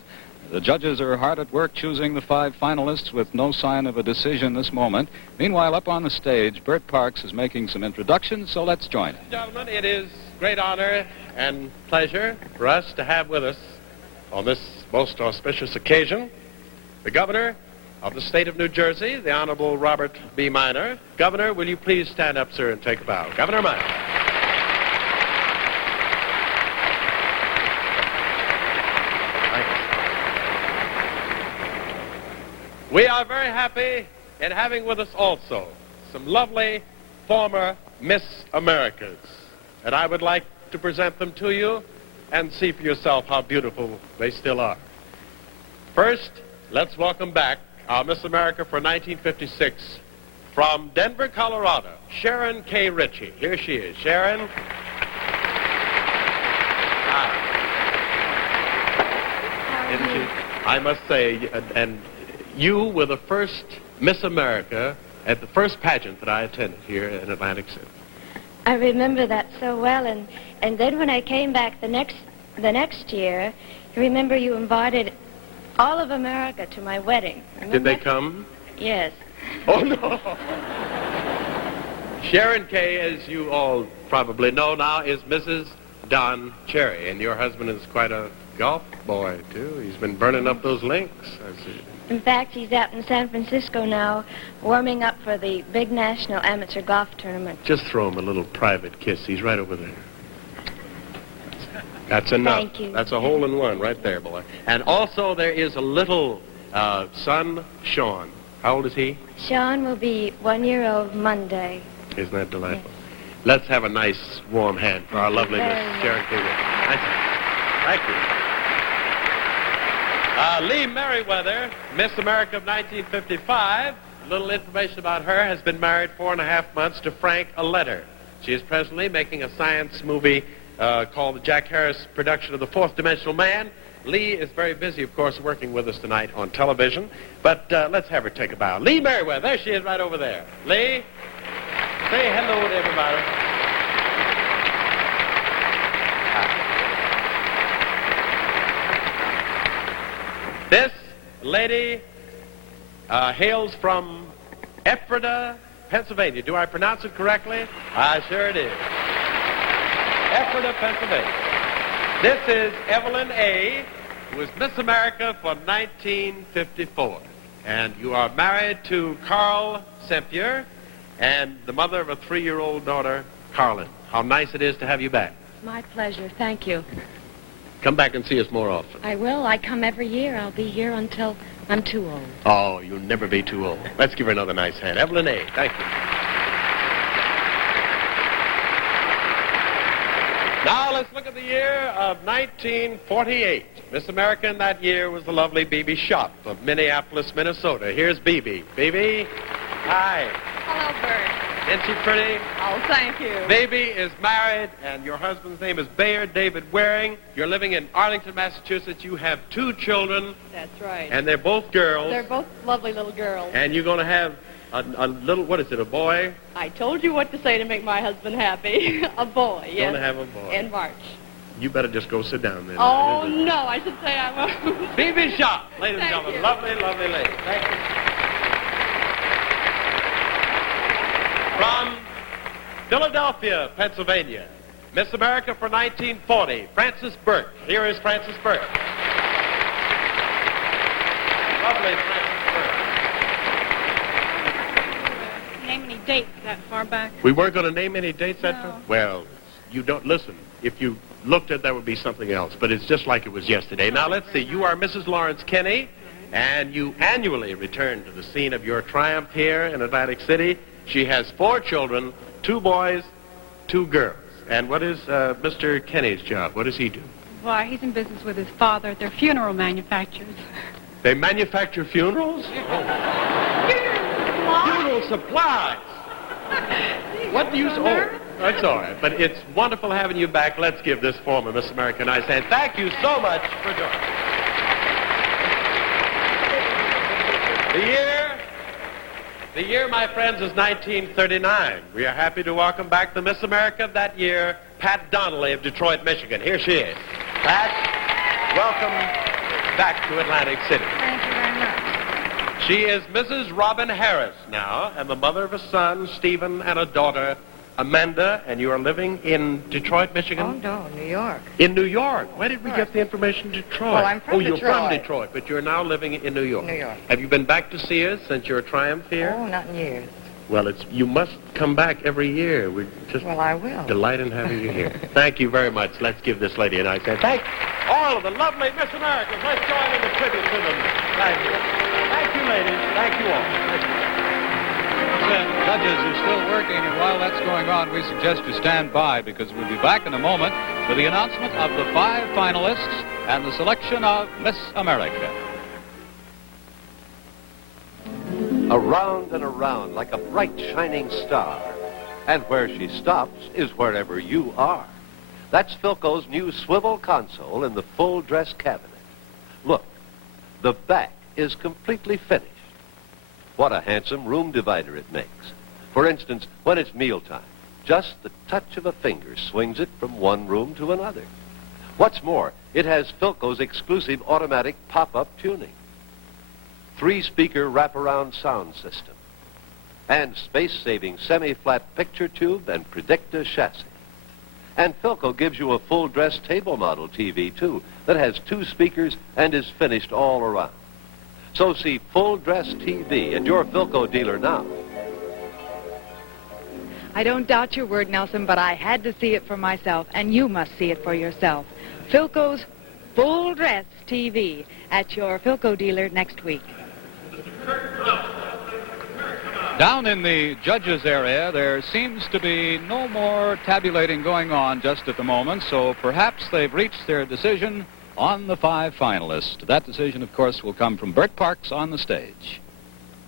The judges are hard at work choosing the 5 finalists with no sign of a decision this moment. Meanwhile, up on the stage, Bert Parks is making some introductions, so let's join him. Gentlemen, it is great honor and pleasure for us to have with us on this most auspicious occasion the governor of the state of New Jersey, the Honorable Robert B. Minor. Governor, will you please stand up, sir, and take a bow? Governor Minor. We are very happy in having with us also some lovely former Miss Americas. And I would like to present them to you and see for yourself how beautiful they still are. First, let's welcome back our Miss America for 1956 from Denver, Colorado, Sharon K. Ritchie. Here she is. Sharon. I must say, and you were the first Miss America at the first pageant that I attended here in Atlantic City. I remember that so well, and then when I came back the next year, you remember you invited all of America to my wedding. Remember? Did they come? Yes. Oh, no. Sharon Kay, as you all probably know now, is Mrs. Don Cherry, and your husband is quite a golf boy, too. He's been burning up those links, I see. In fact, he's out in San Francisco now, warming up for the big national amateur golf tournament. Just throw him a little private kiss. He's right over there. That's enough. Thank you. That's a hole-in-one right there, boy. And also there is a little son, Sean. How old is he? Sean will be 1 year old Monday. Isn't that delightful? Let's have a nice, warm hand for our lovely Miss Sharon K. Thank you. Lee Merriweather, Miss America of 1955. A little information about her: has been married 4.5 months to Frank Aletter. She is presently making a science movie called the Jack Harris production of The Fourth Dimensional Man. Lee is very busy, of course, working with us tonight on television. But let's have her take a bow. Lee Merriweather, there she is right over there. Lee, say hello to everybody. This lady hails from Ephrata, Pennsylvania. Do I pronounce it correctly? Sure it is. Ephrata, Pennsylvania. This is Evelyn A., who is Miss America for 1954. And you are married to Carl Sempier and the mother of a 3-year-old daughter, Carlin. How nice it is to have you back. My pleasure. Thank you. Come back and see us more often. I will. I come every year. I'll be here until I'm too old. Oh, you'll never be too old. Let's give her another nice hand. Evelyn A., thank you. Now let's look at the year of 1948. Miss America in that year was the lovely Bebe Shop of Minneapolis, Minnesota. Here's Bebe. Bebe, hi. Hello, Bert. Isn't she pretty? Oh, thank you. Bebe is married, and your husband's name is Bayard David Waring. You're living in Arlington, Massachusetts. You have 2 children. That's right. And they're both girls. They're both lovely little girls. And you're going to have a little, what is it, a boy? I told you what to say to make my husband happy. A boy, yes. You're going to have a boy. In March. You better just go sit down then. Oh, no, I should say I won't. Bebe Shop, ladies and Thank gentlemen. you. Lovely, lovely lady. Thank you. From Philadelphia, Pennsylvania, Miss America for 1940, Frances Burke. Here is Frances Burke. Lovely Frances Burke. Name any dates that far back? We weren't going to name any dates that No. far? Well, you don't listen. If you looked at that would be something else, but it's just like it was yesterday. Now, let's see. You are Mrs. Lawrence Kinney, and you annually return to the scene of your triumph here in Atlantic City. She has 4 children, 2 boys, 2 girls. And what is Mr. Kenny's job? What does he do? Why, he's in business with his father. They're funeral manufacturers. They manufacture funerals? Funeral supplies. What do you... Oh, that's all right. But it's wonderful having you back. Let's give this former Miss America a nice hand. Thank you so much for joining. The year, my friends, is 1939. We are happy to welcome back the Miss America of that year, Pat Donnelly of Detroit, Michigan. Here she is. Pat, welcome back to Atlantic City. Thank you very much. She is Mrs. Robin Harris now, and the mother of a son, Stephen, and a daughter, Amanda, and you are living in Detroit, Michigan? Oh, no, New York. In New York? Where did we get the information Detroit? Well, I'm from You're Detroit. from Detroit, but you're now living in New York. New York. Have you been back to see us since your triumph here? Oh, not in years. Well, you must come back every year. We just Well, I will. delight in having you here. Thank you very much. Let's give this lady a nice hand. Thank all of the lovely Miss Americans. Let's join in the tribute to them. Thank you. Thank you, ladies. Thank you all. The judges are still working, and while that's going on, we suggest you stand by because we'll be back in a moment with the announcement of the 5 finalists and the selection of Miss America. Around and around like a bright shining star. And where she stops is wherever you are. That's Philco's new swivel console in the full dress cabinet. Look, the back is completely finished. What a handsome room divider it makes. For instance, when it's mealtime, just the touch of a finger swings it from one room to another. What's more, it has Philco's exclusive automatic pop-up tuning, 3-speaker wraparound sound system, and space-saving semi-flat picture tube and Predicta chassis. And Philco gives you a full dress table model TV, too, that has 2 speakers and is finished all around. So see full dress TV at your Philco dealer now. I don't doubt your word, Nelson, but I had to see it for myself, and you must see it for yourself. Philco's full dress TV at your Philco dealer next week. Down in the judges area, there seems to be no more tabulating going on just at the moment, so perhaps they've reached their decision on the 5 finalists. That decision, of course, will come from Bert Parks on the stage.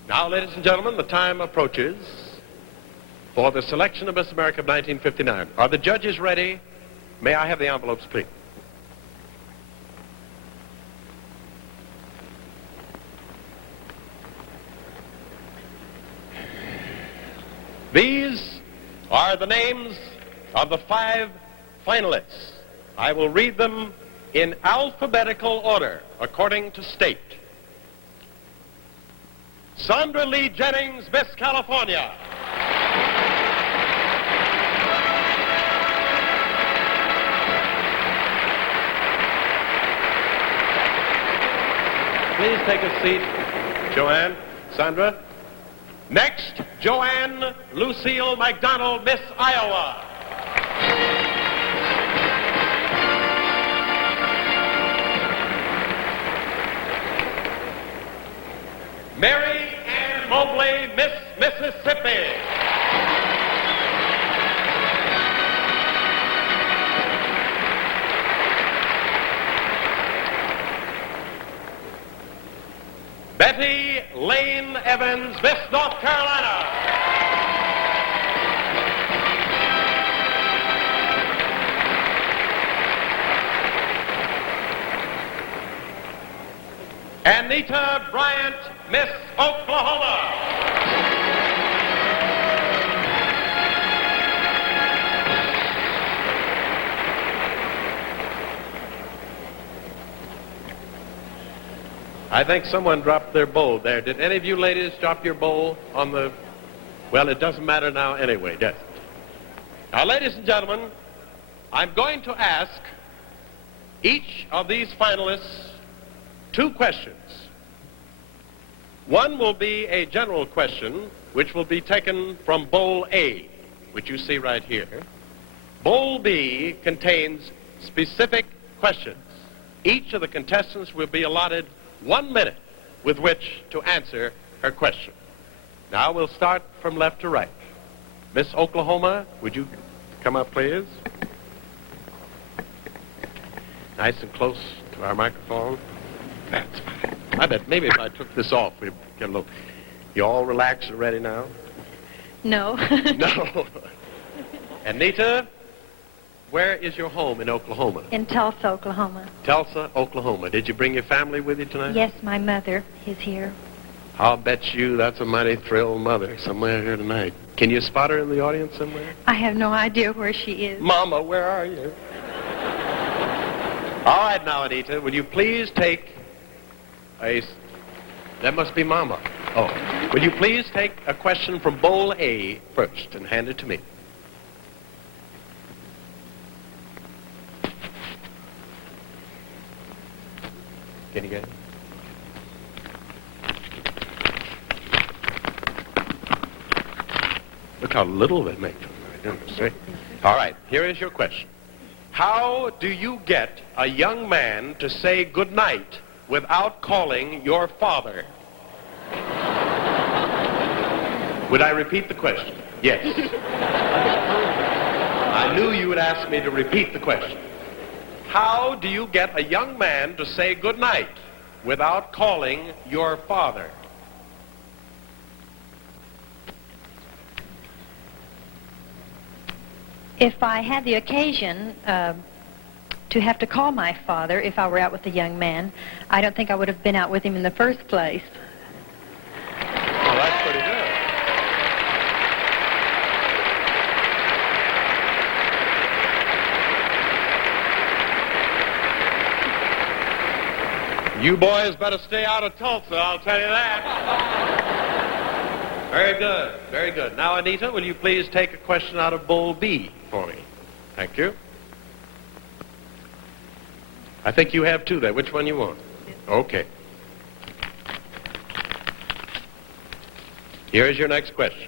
Now, ladies and gentlemen, the time approaches for the selection of Miss America of 1959. Are the judges ready? May I have the envelopes, please? These are the names of the 5 finalists. I will read them in alphabetical order, according to state. Sandra Lee Jennings, Miss California. Please take a seat, Joanne, Sandra. Next, Joanne Lucille McDonald, Miss Iowa. Mary Ann Mobley, Miss Mississippi. Betty Lane Evans, Miss North Carolina. Anita Bryant, Miss Oklahoma. I think someone dropped their bowl there. Did any of you ladies drop your bowl on the... Well, it doesn't matter now anyway, does it? Now, ladies and gentlemen, I'm going to ask each of these finalists 2 questions. One will be a general question, which will be taken from Bowl A, which you see right here. Bowl B contains specific questions. Each of the contestants will be allotted 1 minute with which to answer her question. Now we'll start from left to right. Miss Oklahoma, would you come up, please? Nice and close to our microphone. That's fine. I bet maybe if I took this off, we'd get a little... You all relaxed and ready now? No. No. Anita, where is your home in Oklahoma? In Tulsa, Oklahoma. Tulsa, Oklahoma. Did you bring your family with you tonight? Yes, my mother is here. I'll bet you that's a mighty thrilled mother somewhere here tonight. Can you spot her in the audience somewhere? I have no idea where she is. Mama, where are you? All right now, Anita, will you please take a... That must be Mama. Oh. Will you please take a question from Bowl A first and hand it to me? Can you get it? Look how little they make them. I don't say. All right, here is your question. How do you get a young man to say good night without calling your father? Would I repeat the question? Yes. I knew you would ask me to repeat the question. How do you get a young man to say good night without calling your father? If I had the occasion to have to call my father if I were out with a young man, I don't think I would have been out with him in the first place. Well, that's pretty good. You boys better stay out of Tulsa, I'll tell you that. Very good, very good. Now, Anita, will you please take a question out of Bowl B for me? Thank you. I think you have two there. Which one you want? Okay. Here is your next question.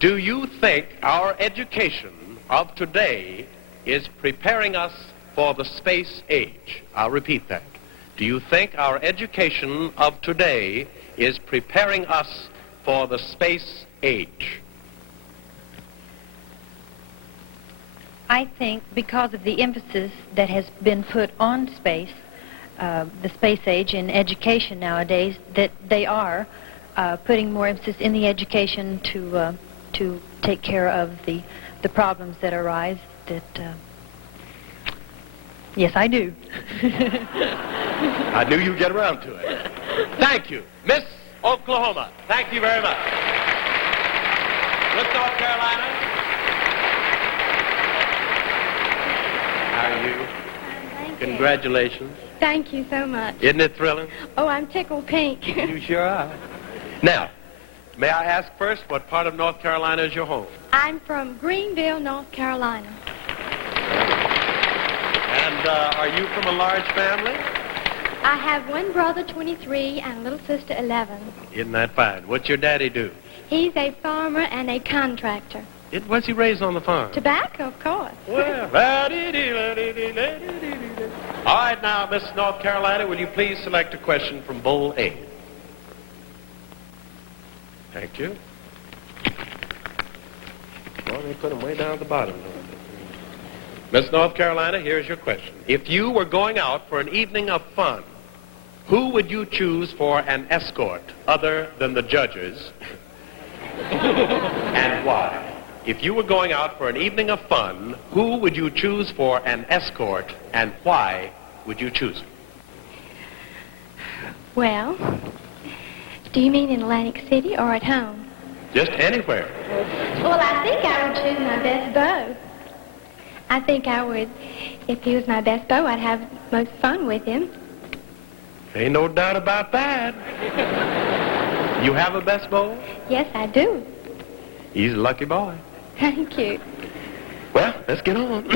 Do you think our education of today is preparing us for the space age? I'll repeat that. Do you think our education of today is preparing us for the space age? I think because of the emphasis that has been put on space, the space age in education nowadays, that they are putting more emphasis in the education to take care of the problems that arise. Yes, I do. I knew you'd get around to it. Thank you. Miss Oklahoma, thank you very much. Miss North Carolina. How are you? Thank Congratulations. Thank you so much. Isn't it thrilling? Oh, I'm tickled pink. You sure are. Now, may I ask first what part of North Carolina is your home? I'm from Greenville, North Carolina. And are you from a large family? I have one brother, 23, and a little sister, 11. Isn't that fine? What's your daddy do? He's a farmer and a contractor. Was he raised on the farm? Tobacco, of course. Well, all right, now, Miss North Carolina, will you please select a question from Bowl A? Thank you. Well, they put them way down at the bottom. Miss North Carolina, here's your question. If you were going out for an evening of fun, who would you choose for an escort other than the judges? And why? If you were going out for an evening of fun, who would you choose for an escort, and why would you choose him? Well, do you mean in Atlantic City or at home? Just anywhere. Well, I think I would choose my best beau. I think I would, if he was my best beau, I'd have most fun with him. Ain't no doubt about that. You have a best beau? Yes, I do. He's a lucky boy. Thank you. Well, let's get on.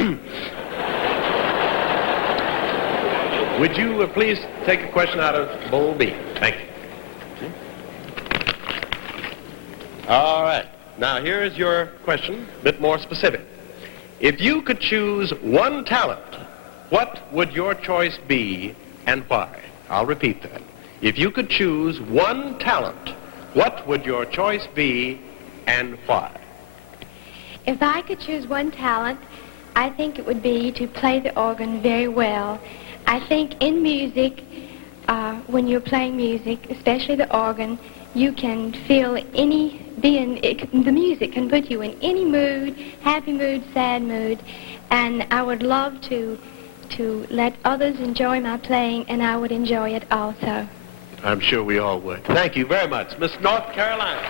Would you please take a question out of Bowl B? Thank you. All right. Now, here is your question, a bit more specific. If you could choose one talent, what would your choice be and why? I'll repeat that. If you could choose one talent, what would your choice be and why? If I could choose one talent, I think it would be to play the organ very well. I think in music, when you're playing music, especially the organ, you can feel the music can put you in any mood, happy mood, sad mood, and I would love to let others enjoy my playing, and I would enjoy it also. I'm sure we all would. Thank you very much. Miss North Carolina.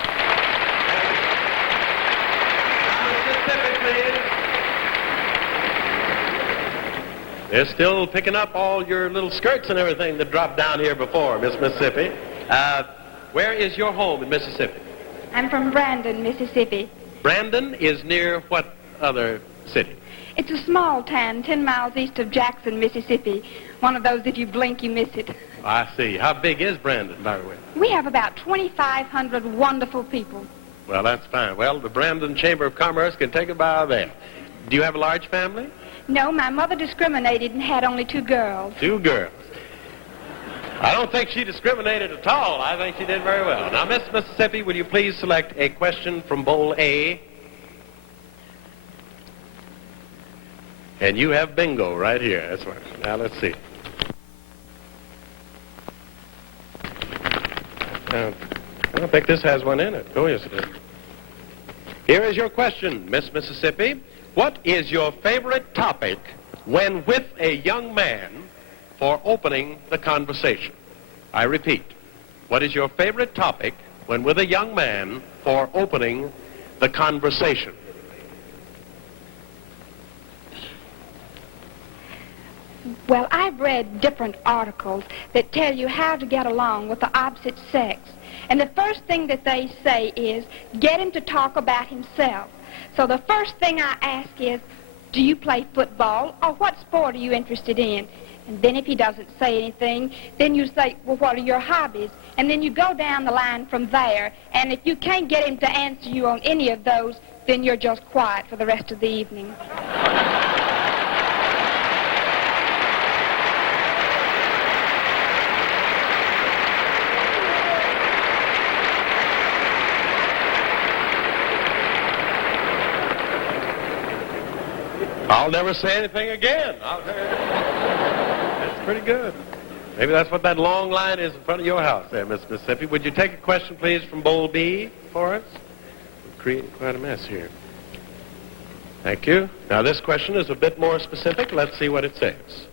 Mississippi, please. They're still picking up all your little skirts and everything that dropped down here before, Miss Mississippi. Where is your home in Mississippi? I'm from Brandon, Mississippi. Brandon is near what other city? It's a small town 10 miles east of Jackson, Mississippi. One of those if you blink, you miss it. I see. How big is Brandon, by the way? We have about 2,500 wonderful people. Well, that's fine. Well, the Brandon Chamber of Commerce can take a bow there. Do you have a large family? No, my mother discriminated and had only 2 girls. 2 girls. I don't think she discriminated at all. I think she did very well. Now, Miss Mississippi, will you please select a question from Bowl A? And you have bingo right here. That's right. Now, let's see. I don't think this has one in it. Oh, yes, it is. Here is your question, Miss Mississippi. What is your favorite topic when with a young man for opening the conversation? I repeat, what is your favorite topic when with a young man for opening the conversation? Well, I've read different articles that tell you how to get along with the opposite sex. And the first thing that they say is, get him to talk about himself. So the first thing I ask is, do you play football, or what sport are you interested in? And then if he doesn't say anything, then you say, well, what are your hobbies? And then you go down the line from there, and if you can't get him to answer you on any of those, then you're just quiet for the rest of the evening. I'll never say anything again. That's pretty good. Maybe that's what that long line is in front of your house there, Miss Mississippi. Would you take a question, please, from Bowl B for us? We're creating quite a mess here. Thank you. Now, this question is a bit more specific. Let's see what it says.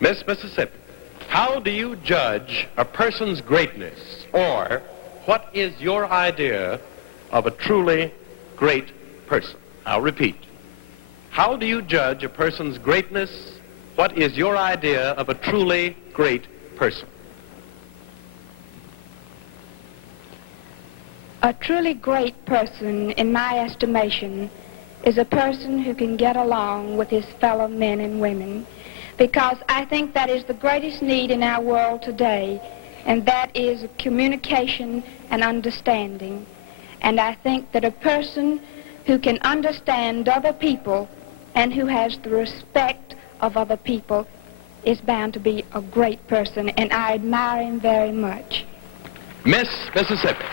Miss Mississippi, how do you judge a person's greatness, or what is your idea of a truly great person? I'll repeat. How do you judge a person's greatness? What is your idea of a truly great person? A truly great person, in my estimation, is a person who can get along with his fellow men and women, because I think that is the greatest need in our world today, and that is communication and understanding. And I think that a person who can understand other people and who has the respect of other people is bound to be a great person, and I admire him very much. Miss Mississippi.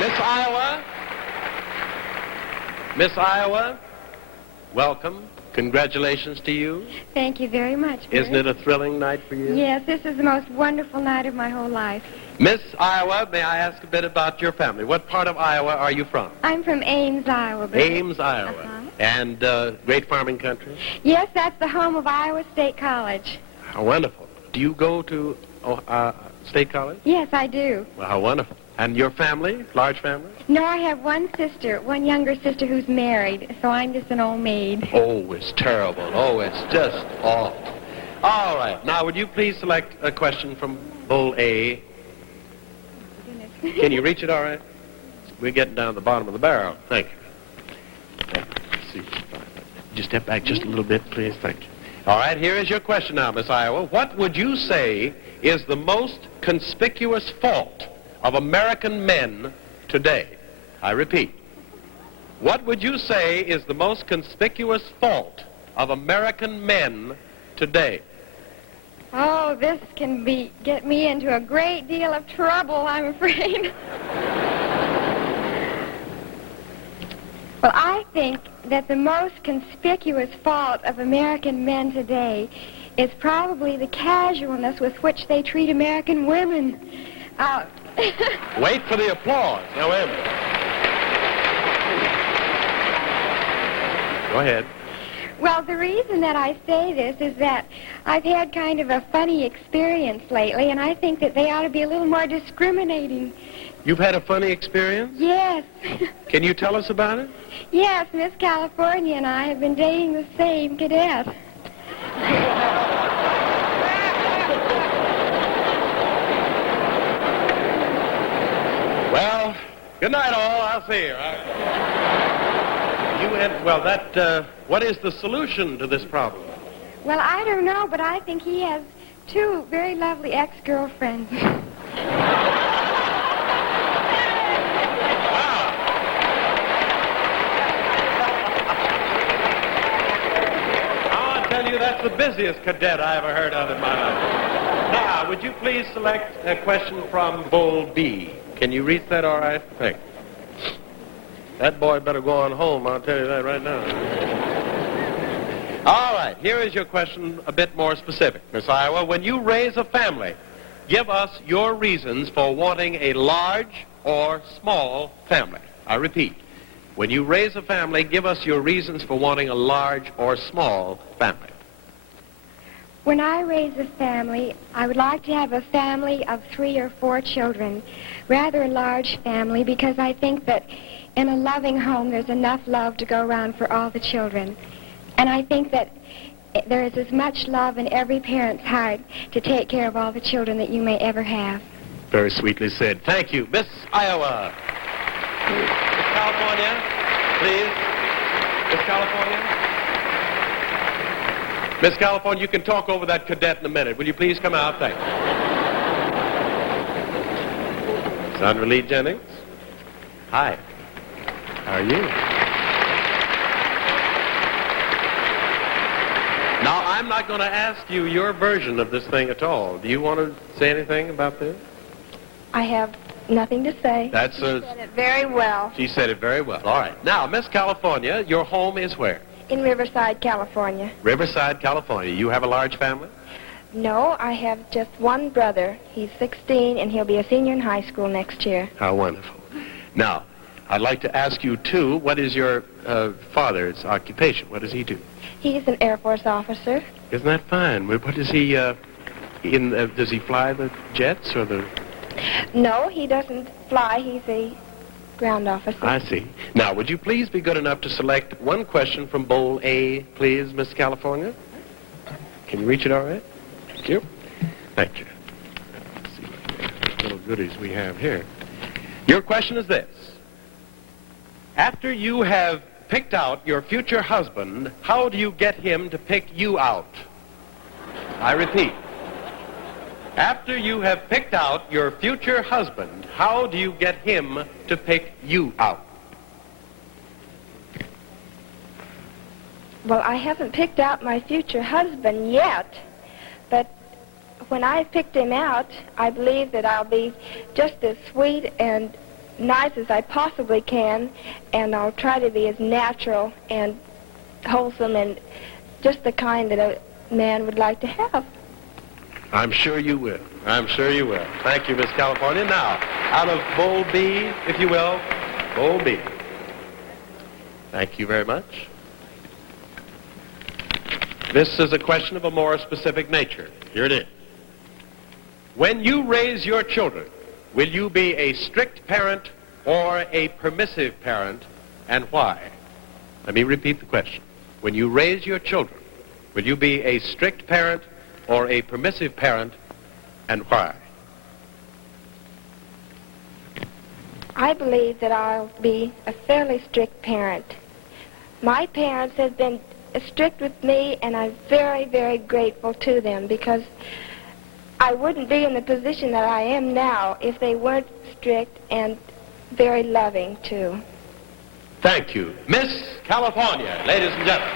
Miss Iowa. Miss Iowa, welcome. Congratulations to you. Thank you very much. Isn't it a thrilling night for you? Yes, this is the most wonderful night of my whole life. Miss Iowa, may I ask a bit about your family? What part of Iowa are you from? I'm from Ames, Iowa. Ames, Iowa. Uh-huh. And great farming country? Yes, that's the home of Iowa State College. How wonderful. Do you go to State College? Yes, I do. Well, how wonderful. And your family, large family? No, I have one younger sister who's married, so I'm just an old maid. Oh, it's terrible. Oh, it's just awful. All right. Now, would you please select a question from Bowl A? Can you reach it all right? We're getting down to the bottom of the barrel. Thank you. Let's see. Just step back just a little bit, please. Thank you. All right, here is your question now, Miss Iowa. What would you say is the most conspicuous fault of American men today? I repeat. What would you say is the most conspicuous fault of American men today? Oh, this can get me into a great deal of trouble, I'm afraid. Well, I think that the most conspicuous fault of American men today is probably the casualness with which they treat American women. Wait for the applause. Now, wait a minute. Go ahead. Well, the reason that I say this is that I've had kind of a funny experience lately, and I think that they ought to be a little more discriminating. You've had a funny experience? Yes. Can you tell us about it? Yes, Miss California and I have been dating the same cadet. Well, good night, all. I'll see you. What is the solution to this problem? Well, I don't know, but I think he has two very lovely ex-girlfriends. I'll tell you, that's the busiest cadet I ever heard of in my life. Now, would you please select a question from Bull B? Can you reach that all right? Thanks. That boy better go on home, I'll tell you that right now. All right, here is your question a bit more specific, Miss Iowa. When you raise a family, give us your reasons for wanting a large or small family. I repeat, when you raise a family, give us your reasons for wanting a large or small family. When I raise a family, I would like to have a family of 3 or 4 children, rather a large family, because I think that in a loving home there's enough love to go around for all the children. And I think that there is as much love in every parent's heart to take care of all the children that you may ever have. Very sweetly said. Thank you. Miss Iowa. Miss California, please. Miss California. Miss California, you can talk over that cadet in a minute. Will you please come out? Thank you. Sandra Lee Jennings. Hi. How are you? Now, I'm not going to ask you your version of this thing at all. Do you want to say anything about this? I have nothing to say. She said it very well. She said it very well. All right. Now, Miss California, your home is where? In Riverside, California. Riverside, California. You have a large family? No, I have just one brother. He's 16, and he'll be a senior in high school next year. How wonderful. Now, I'd like to ask you, too, what is your father's occupation? What does he do? He's an Air Force officer. Isn't that fine? What does he, does he fly the jets or the... No, he doesn't fly. He's a ground officer. I see. Now, would you please be good enough to select one question from Bowl A, please, Miss California? Can you reach it all right? Thank you. Thank you. Let's see what little goodies we have here. Your question is this. After you have picked out your future husband, how do you get him to pick you out? I repeat. After you have picked out your future husband, how do you get him to pick you out? Well, I haven't picked out my future husband yet, but when I've picked him out, I believe that I'll be just as sweet and nice as I possibly can, and I'll try to be as natural and wholesome and just the kind that a man would like to have. I'm sure you will. I'm sure you will. Thank you, Miss California. Now, out of Bowl B, if you will, Bowl B. Thank you very much. This is a question of a more specific nature. Here it is. When you raise your children, will you be a strict parent or a permissive parent, and why? Let me repeat the question. When you raise your children, will you be a strict parent or a permissive parent, and why? I believe that I'll be a fairly strict parent. My parents have been strict with me, and I'm very, very grateful to them, because I wouldn't be in the position that I am now if they weren't strict and very loving, too. Thank you. Miss California, ladies and gentlemen.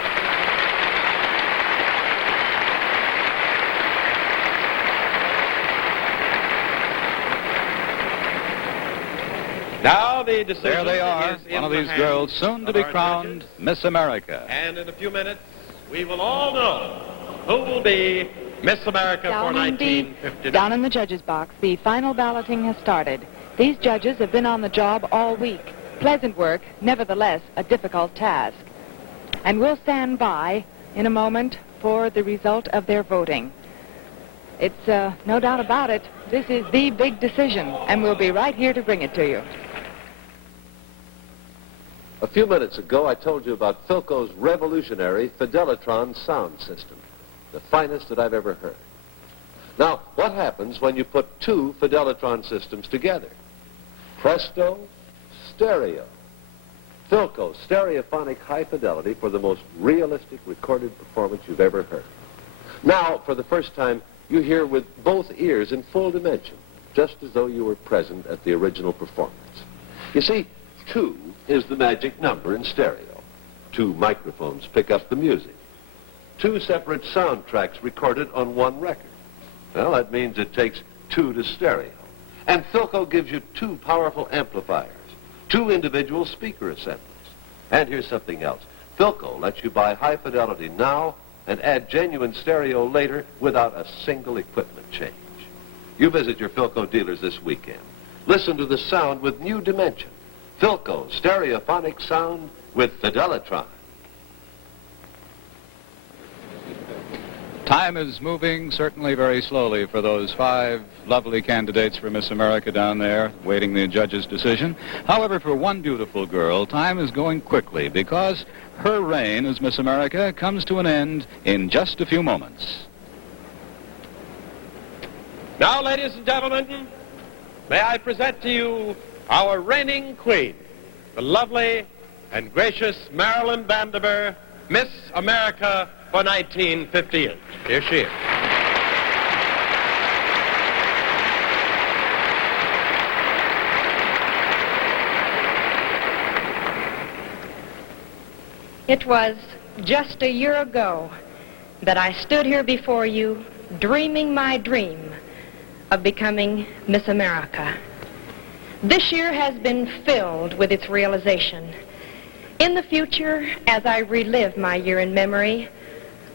Now the decision There they are, is in one of the these hands girls soon to of be our crowned judges. Miss America. And in a few minutes, we will all know who will be Miss America for 1959. Down in the judges' box, the final balloting has started. These judges have been on the job all week. Pleasant work, nevertheless a difficult task. And we'll stand by in a moment for the result of their voting. It's no doubt about it. This is the big decision, and we'll be right here to bring it to you. A few minutes ago, I told you about Philco's revolutionary Fidelitron sound system, the finest that I've ever heard. Now, what happens when you put two Fidelitron systems together? Presto, stereo. Philco's stereophonic high fidelity for the most realistic recorded performance you've ever heard. Now, for the first time, you hear with both ears in full dimension, just as though you were present at the original performance. You see, 2 is the magic number in stereo. 2 microphones pick up the music. 2 separate soundtracks recorded on one record. Well, that means it takes 2 to stereo. And Philco gives you 2 powerful amplifiers, 2 individual speaker assemblies. And here's something else. Philco lets you buy high fidelity now and add genuine stereo later without a single equipment change. You visit your Philco dealers this weekend. Listen to the sound with new dimension. Philco stereophonic sound with Fidelitron. Time is moving certainly very slowly for those 5 lovely candidates for Miss America down there waiting the judge's decision. However, for one beautiful girl, time is going quickly because her reign as Miss America comes to an end in just a few moments. Now, ladies and gentlemen, may I present to you our reigning queen, the lovely and gracious Marilyn Vandiver, Miss America for 1958. Here she is. It was just a year ago that I stood here before you dreaming my dream of becoming Miss America. This year has been filled with its realization. In the future, as I relive my year in memory,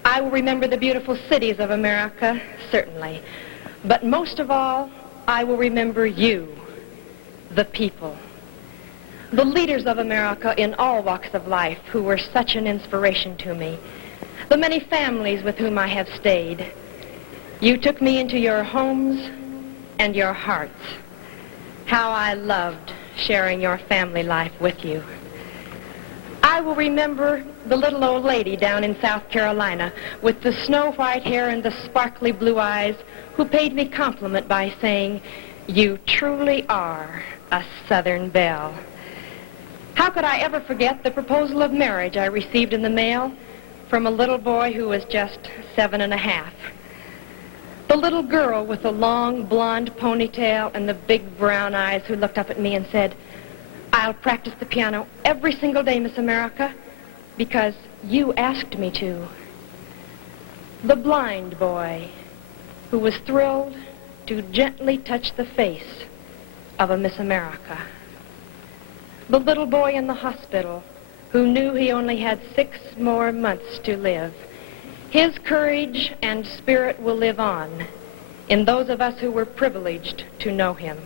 I will remember the beautiful cities of America, certainly. But most of all, I will remember you, the people. The leaders of America in all walks of life who were such an inspiration to me. The many families with whom I have stayed. You took me into your homes and your hearts. How I loved sharing your family life with you. I will remember the little old lady down in South Carolina with the snow-white hair and the sparkly blue eyes who paid me compliment by saying, "You truly are a Southern belle." How could I ever forget the proposal of marriage I received in the mail from a little boy who was just 7 1/2. The little girl with the long blonde ponytail and the big brown eyes who looked up at me and said, "I'll practice the piano every single day, Miss America, because you asked me to." The blind boy who was thrilled to gently touch the face of a Miss America. The little boy in the hospital who knew he only had 6 more months to live. His courage and spirit will live on in those of us who were privileged to know him.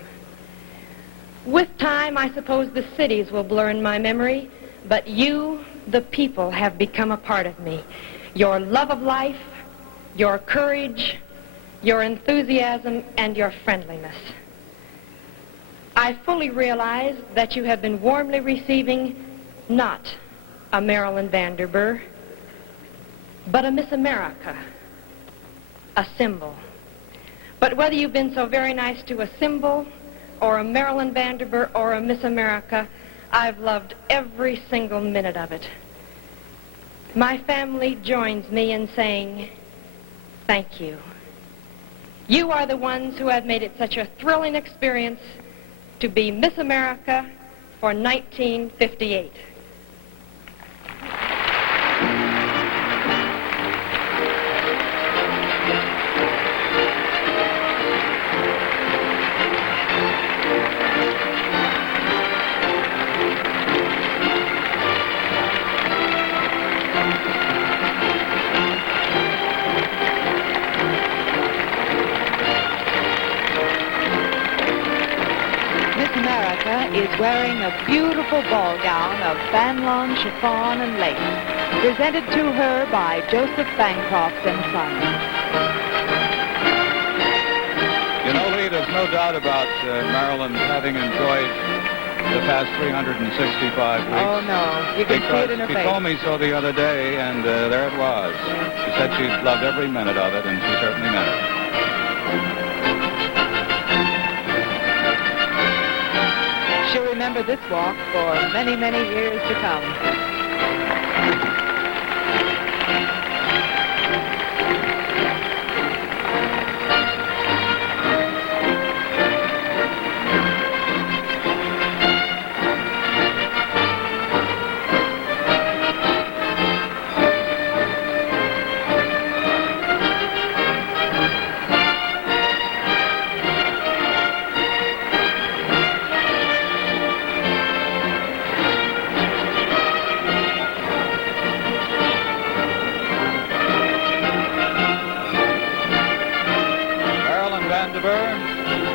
With time, I suppose the cities will blur in my memory, but you, the people, have become a part of me. Your love of life, your courage, your enthusiasm, and your friendliness. I fully realize that you have been warmly receiving not a Marilyn Vandiver, but a Miss America, a symbol. But whether you've been so very nice to a symbol or a Marilyn Vandiver or a Miss America, I've loved every single minute of it. My family joins me in saying, thank you. You are the ones who have made it such a thrilling experience to be Miss America for 1958. America is wearing a beautiful ball gown of banlon, chiffon, and lace, presented to her by Joseph Bancroft and Sons. You know, Lee, there's no doubt about Marilyn having enjoyed the past 365 weeks. Oh, no. You can see it in her She face. told me so the other day, and there it was. She said she loved every minute of it, and she certainly meant it. She'll remember this walk for many, many years to come.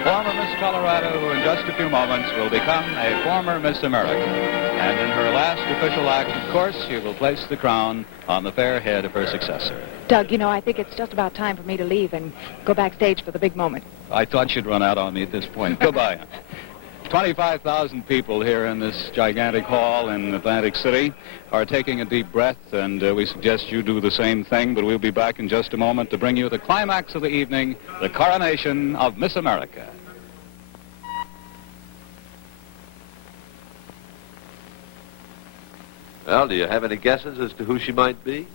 Former Miss Colorado, who in just a few moments will become a former Miss America. And in her last official act, of course, she will place the crown on the fair head of her successor. Doug, you know, I think it's just about time for me to leave and go backstage for the big moment. I thought you'd run out on me at this point. Goodbye. 25,000 people here in this gigantic hall in Atlantic City are taking a deep breath, and we suggest you do the same thing, but we'll be back in just a moment to bring you the climax of the evening, the coronation of Miss America. Well, do you have any guesses as to who she might be?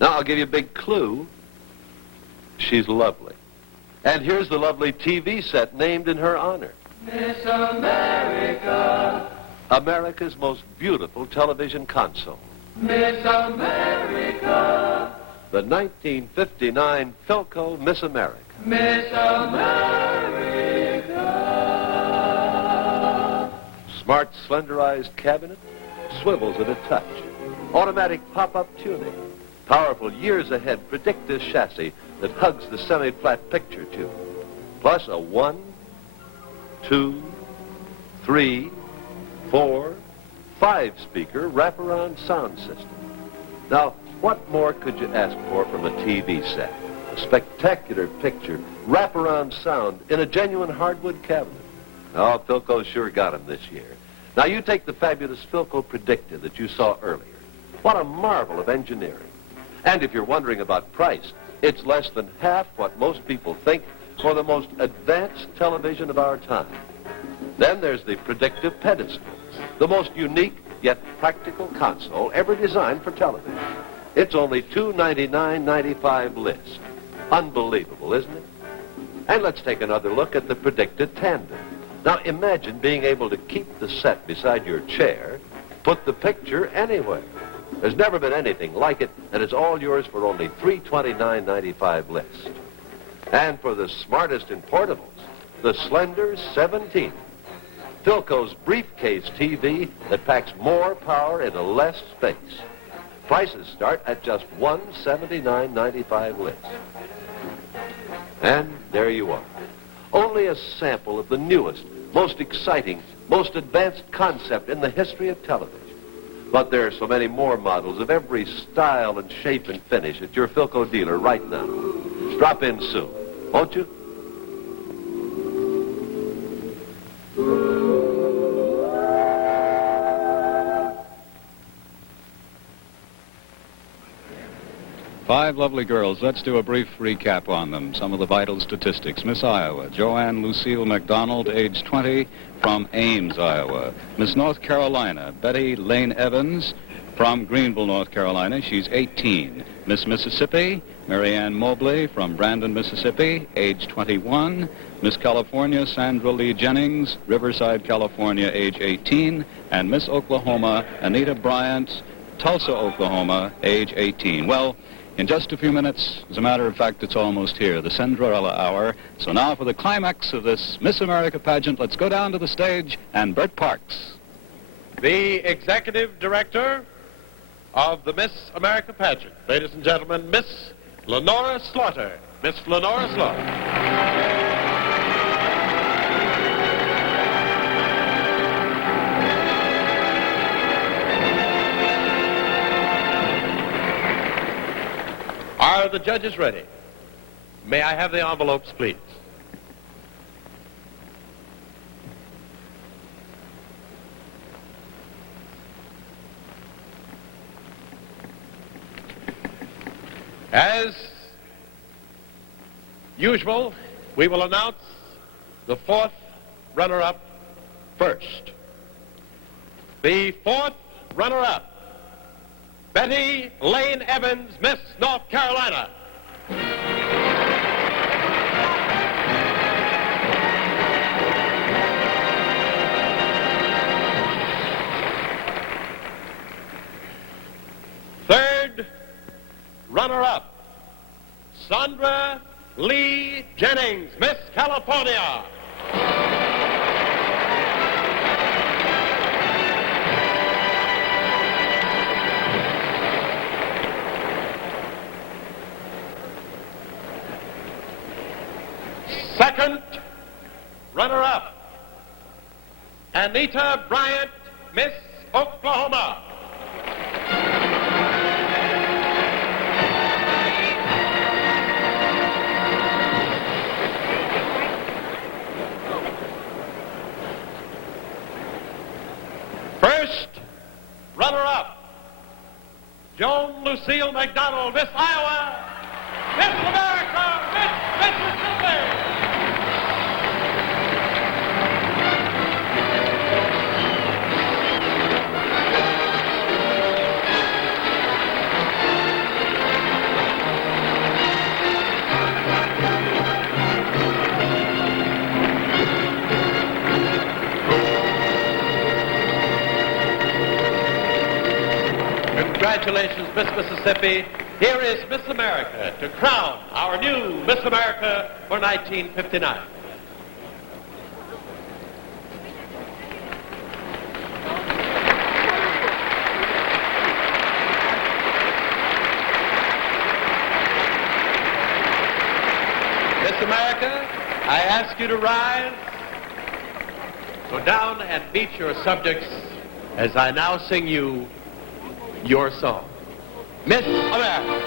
Now, I'll give you a big clue. She's lovely. And here's the lovely TV set named in her honor. Miss America. America's most beautiful television console. Miss America. The 1959 Philco Miss America. Miss America. Smart, slenderized cabinet, swivels at a touch. Automatic pop-up tuning. Powerful years-ahead predictive chassis that hugs the semi-flat picture tube. Plus a 1, 2, 3, 4, 5-speaker wraparound sound system. Now, what more could you ask for from a TV set? A spectacular picture, wraparound sound in a genuine hardwood cabinet. Oh, Philco sure got him this year. Now, you take the fabulous Philco Predictor that you saw earlier. What a marvel of engineering. And if you're wondering about price, it's less than half what most people think for the most advanced television of our time. Then there's the Predictive Pedestal, the most unique yet practical console ever designed for television. It's only $299.95 list. Unbelievable, isn't it? And let's take another look at the Predicted Tandem. Now imagine being able to keep the set beside your chair, put the picture anywhere. There's never been anything like it, and it's all yours for only $329.95 list. And for the smartest in portables, the Slender 17. Philco's briefcase TV that packs more power into less space. Prices start at just $179.95 list. And there you are. Only a sample of the newest, most exciting, most advanced concept in the history of television. But there are so many more models of every style and shape and finish at your Philco dealer right now. Drop in soon, won't you? Five lovely girls. Let's do a brief recap on them. Some of the vital statistics. Miss Iowa, Joanne Lucille McDonald, age 20, from Ames, Iowa. Miss North Carolina, Betty Lane Evans, from Greenville, North Carolina. She's 18. Miss Mississippi, Marianne Mobley, from Brandon, Mississippi, age 21. Miss California, Sandra Lee Jennings, Riverside, California, age 18. And Miss Oklahoma, Anita Bryant, Tulsa, Oklahoma, age 18. Well, in just a few minutes, as a matter of fact, it's almost here, the Cinderella hour. So now for the climax of this Miss America pageant, let's go down to the stage and Bert Parks. The executive director of the Miss America pageant. Ladies and gentlemen, Miss Lenora Slaughter. Miss Lenora Slaughter. Are the judges ready? May I have the envelopes, please? As usual, we will announce the fourth runner-up first. The fourth runner-up, Betty Lane Evans, Miss North Carolina. Third runner-up, Sandra Lee Jennings, Miss California. Second runner-up, Anita Bryant, Miss Oklahoma. First runner-up, Joan Lucille McDonald, Miss Iowa. Miss America, Miss Mississippi. Congratulations, Miss Mississippi. Here is Miss America to crown our new Miss America for 1959. Miss America, I ask you to rise, go down and meet your subjects as I now sing you your song. Miss America.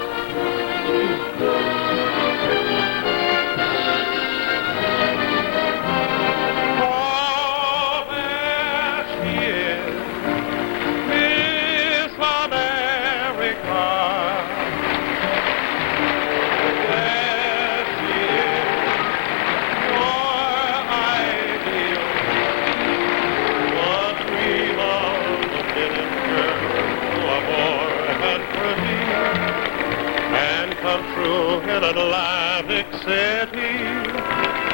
In Atlantic City,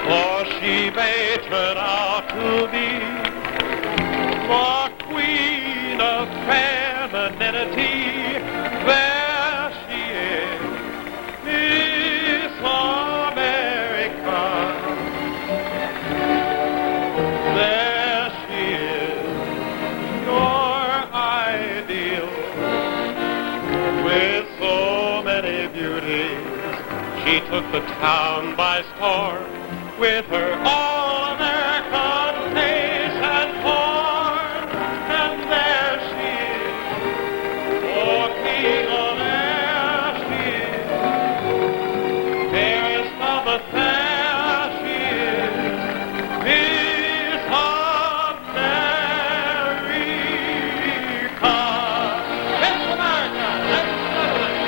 or she may turn out to be the queen of femininity. There she is, Miss America. There she is, your ideal, with so many beauties. She took the town by storm with her all-American nation form. And there she is, oh, Queen of Air, she is. Fairest of the fair, she is, Miss America. Miss America, ladies and gentlemen.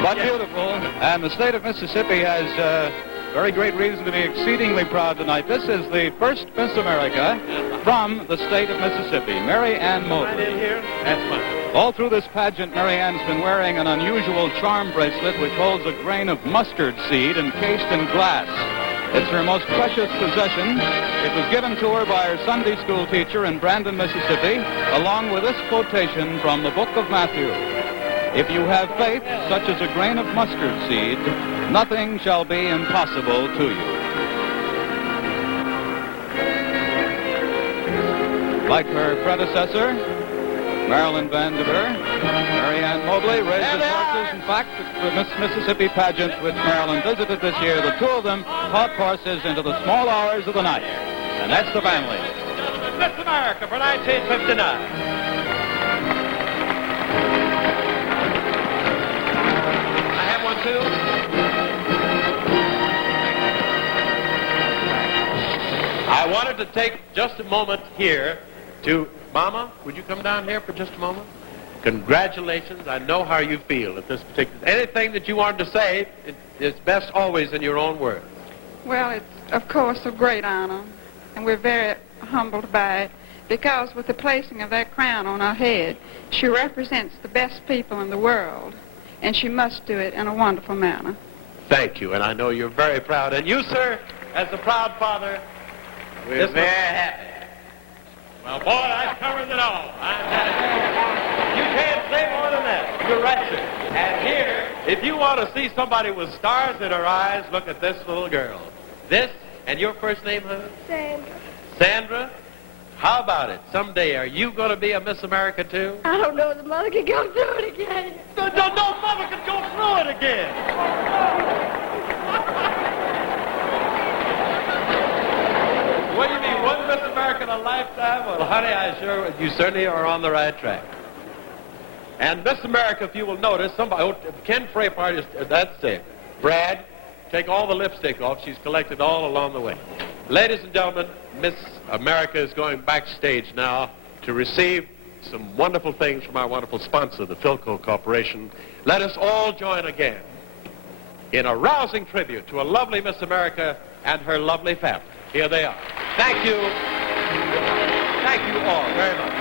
But beautiful, and the state of Mississippi has very great reason to be exceedingly proud tonight. This is the first Miss America from the state of Mississippi, Mary Ann Mosley. Right in here, that's fine. All through this pageant, Mary Ann's been wearing an unusual charm bracelet which holds a grain of mustard seed encased in glass. It's her most precious possession. It was given to her by her Sunday school teacher in Brandon, Mississippi, along with this quotation from the book of Matthew. If you have faith, such as a grain of mustard seed, nothing shall be impossible to you. Like her predecessor, Marilyn Vandiver, Marianne Mobley, raised his horses. In fact, the Mississippi pageant which Marilyn visited this year, the two of them taught horses into the small hours of the night. And that's the family. Miss America for 1959. I have one too. I wanted to take just a moment here to, Mama, would you come down here for just a moment? Congratulations. I know how you feel at this particular, anything that you wanted to say, it's best always in your own words. Well, it's, of course, a great honor, and we're very humbled by it, because with the placing of that crown on her head, she represents the best people in the world, and she must do it in a wonderful manner. Thank you, and I know you're very proud. And you, sir, as the proud father, we're very happy. Well, boy, I've covered it all. You can't say more than that. You're right, sir. And here, if you want to see somebody with stars in her eyes, look at this little girl. This, and your first name, huh? Sandra. Sandra? How about it? Someday, are you going to be a Miss America, too? I don't know if the mother can go through it again. No, mother can go through it again. What do you mean, one Miss America in a lifetime? Well, honey, you certainly are on the right track. And Miss America, if you will notice, Ken Frapart, that's it. Brad, take all the lipstick off. She's collected all along the way. Ladies and gentlemen, Miss America is going backstage now to receive some wonderful things from our wonderful sponsor, the Philco Corporation. Let us all join again in a rousing tribute to a lovely Miss America and her lovely family. Here they are. Thank you. Thank you all very much.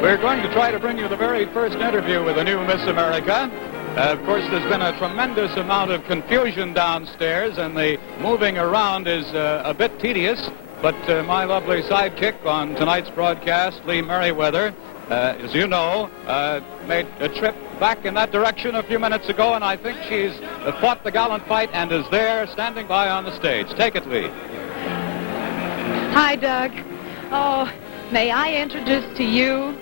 We're going to try to bring you the very first interview with the new Miss America. Of course, there's been a tremendous amount of confusion downstairs, and the moving around is a bit tedious. But my lovely sidekick on tonight's broadcast, Lee Merriweather, as you know, made a trip back in that direction a few minutes ago, and I think she's fought the gallant fight and is there standing by on the stage. Take it, Lee. Hi, Doug. Oh, may I introduce to you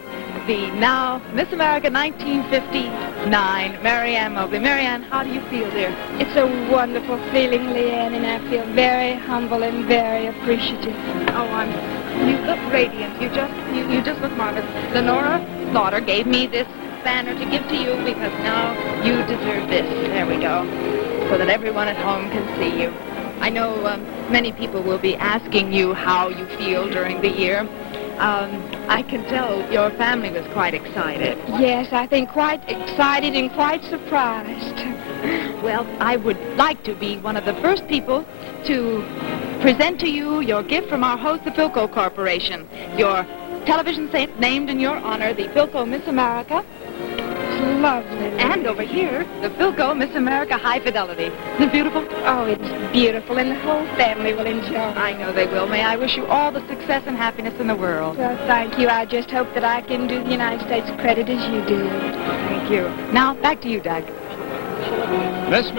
the now Miss America 1959, Marianne Mobley. Marianne, how do you feel, dear? It's a wonderful feeling, Leanne, and I feel very humble and very appreciative. Oh, you look radiant. You just look marvelous. Lenora Slaughter gave me this banner to give to you because now you deserve this. There we go. So that everyone at home can see you. I know many people will be asking you how you feel during the year. I can tell your family was quite excited. Yes, I think quite excited and quite surprised. Well, I would like to be one of the first people to present to you your gift from our host, the Philco Corporation. Your television set named in your honor, the Philco Miss America. It's lovely. And over here, the Philco Miss America High Fidelity. Isn't it beautiful? Oh, it's beautiful, and the whole family will enjoy it. I know they will. May I wish you all the success and happiness in the world. Well, thank you. I just hope that I can do the United States credit as you do. Thank you. Now, back to you, Doug. Miss